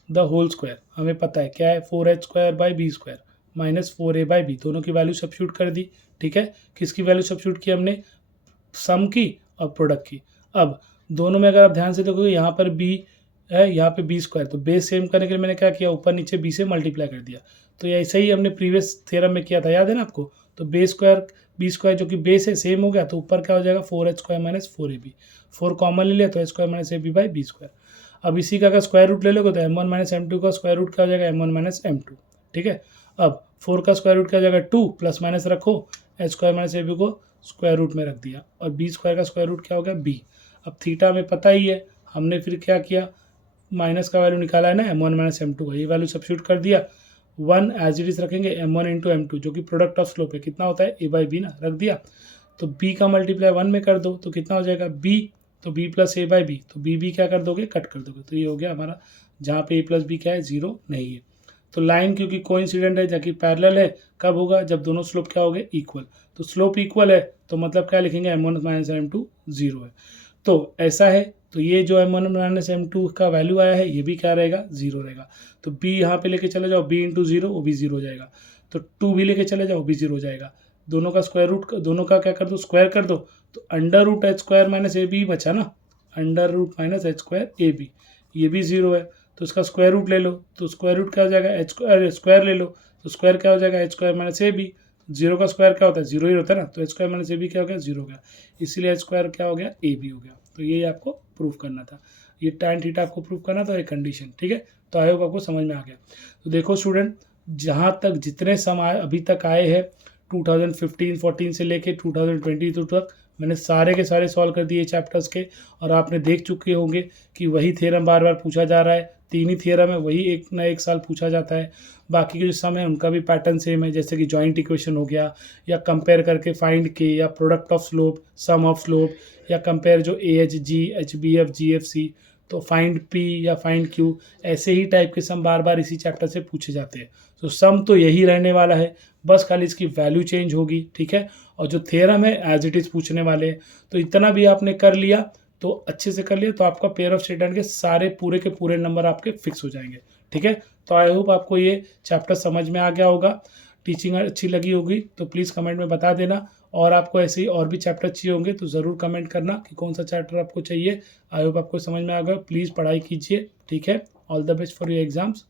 the whole square हमें पता है क्या है 4h square by B square -4a by B, दोनों की वैल्यू सब्स्टिट्यूट कर दी, ठीक है। किसकी वैल्यू सब्स्टिट्यूट की हमने, सम की और प्रोडक्ट की। अब दोनों में अगर आप ध्यान से देखोगे यहाँ पर b है, यहाँ पे बी स्क्वायर, तो बेस सेम करने के लिए मैंने क्या किया, ऊपर नीचे b से मल्टीप्लाई कर दिया, तो ये ऐसे ही हमने प्रीवियस थ्योरम में किया था, याद है ना आपको। तो बी स्क्वायर जो कि बेस है सेम हो गया, तो ऊपर क्या हो जाएगा 4h square minus 4ab, 4 common ले लिया तो h square minus ab by B square. अब इसी का अगर स्क्वायर रूट ले लोगे तो m1 माइनस m2 का स्क्वायर रूट क्या हो जाएगा m1 माइनस m2, ठीक है। अब 4 का स्क्वायर रूट क्या हो जाएगा 2, प्लस माइनस रखो h स्क्वायर माइनस ab को स्क्वायर रूट में रख दिया, और बी स्क्वायर का स्क्वायर रूट क्या हो गया b। अब थीटा हमें पता ही है, हमने फिर क्या किया, माइनस का वैल्यू निकाला है ना m1 माइनस m2 का, ये वैल्यू सब्स्टिट्यूट कर दिया, 1 एज इट इज रखेंगे m1 इंटू m2 जो कि प्रोडक्ट ऑफ स्लोप है, कितना होता है a बाई बी ना, रख दिया। तो b का मल्टीप्लाई 1 में कर दो तो कितना हो जाएगा b, तो b plus a by B, तो b क्या कर दोगे कट कर दोगे, तो ये हो गया हमारा, जहाँ पे a प्लस बी क्या है 0 नहीं है। तो लाइन क्योंकि कोइंसिडेंट है जबकि पैरेलल है, कब होगा जब दोनों स्लोप क्या हो गए इक्वल, तो स्लोप इक्वल है तो मतलब क्या लिखेंगे m1 माइनस m2 0 है, तो ऐसा है। तो ये जो m1 माइनस m2 का वैल्यू आया है ये भी क्या रहेगा 0 रहेगा, तो b यहाँ पे लेके चले जाओ b इंटू 0 वो भी 0 हो जाएगा, तो 2 भी लेके चले जाओ भी 0 हो जाएगा, दोनों का स्क्वायर रूट, दोनों का क्या कर दो स्क्वायर कर दो, तो under root H square minus ए बी बचा ना, under root minus H square A B, ये भी 0 है, तो इसका स्क्वायर रूट ले लो, तो स्क्वायर रूट क्या हो जाएगा एच स्क्वायर ले लो, तो स्क्वायर क्या हो जाएगा एच स्क्वायर माइनस ए बी, 0 का स्क्वायर क्या होता है 0 ही होता है ना, तो एच स्क्वायर माइनस ए बी क्या हो गया 0 हो गया, इसीलिए एच स्क्वायर क्या हो गया ए बी हो गया। तो ये आपको प्रूव करना था, ये tan थीटा आपको प्रूव करना था, एक कंडीशन, ठीक है। तो आई होप आपको समझ में आ गया। तो देखो स्टूडेंट, जहाँ तक जितने सम अभी तक आए हैं 2015-14 से लेके 2022 तक मैंने सारे के सारे सॉल्व कर दिए चैप्टर्स के, और आपने देख चुके होंगे कि वही थ्योरम बार बार पूछा जा रहा है, 3 ही थ्योरम है, वही एक ना एक साल पूछा जाता है। बाकी के जो सम है उनका भी पैटर्न सेम है, जैसे कि जॉइंट इक्वेशन हो गया, या कंपेयर करके फाइंड के, या product of slope, sum of slope, या कंपेयर जो AHG HBF GFC, तो फाइंड P या फाइंड Q, ऐसे ही टाइप के सम बार बार इसी चैप्टर से पूछे जाते हैं। तो सम तो यही रहने वाला है, बस खाली इसकी वैल्यू चेंज होगी, ठीक है। और जो थ्योरम है एज इट इज़ पूछने वाले हैं। तो इतना भी आपने कर लिया तो अच्छे से कर लिया तो आपका पेयर ऑफ स्ट्रेट लाइन के सारे पूरे के पूरे नंबर आपके फिक्स हो जाएंगे, ठीक है। तो आई होप आपको ये चैप्टर समझ में आ गया होगा, टीचिंग अच्छी लगी होगी तो प्लीज़ कमेंट में बता देना, और आपको ऐसे ही और भी चैप्टर चाहिए होंगे तो ज़रूर कमेंट करना कि कौन सा चैप्टर आपको चाहिए। आई होप आपको समझ में आ गया, प्लीज़ पढ़ाई कीजिए, ठीक है। All the best for your exams.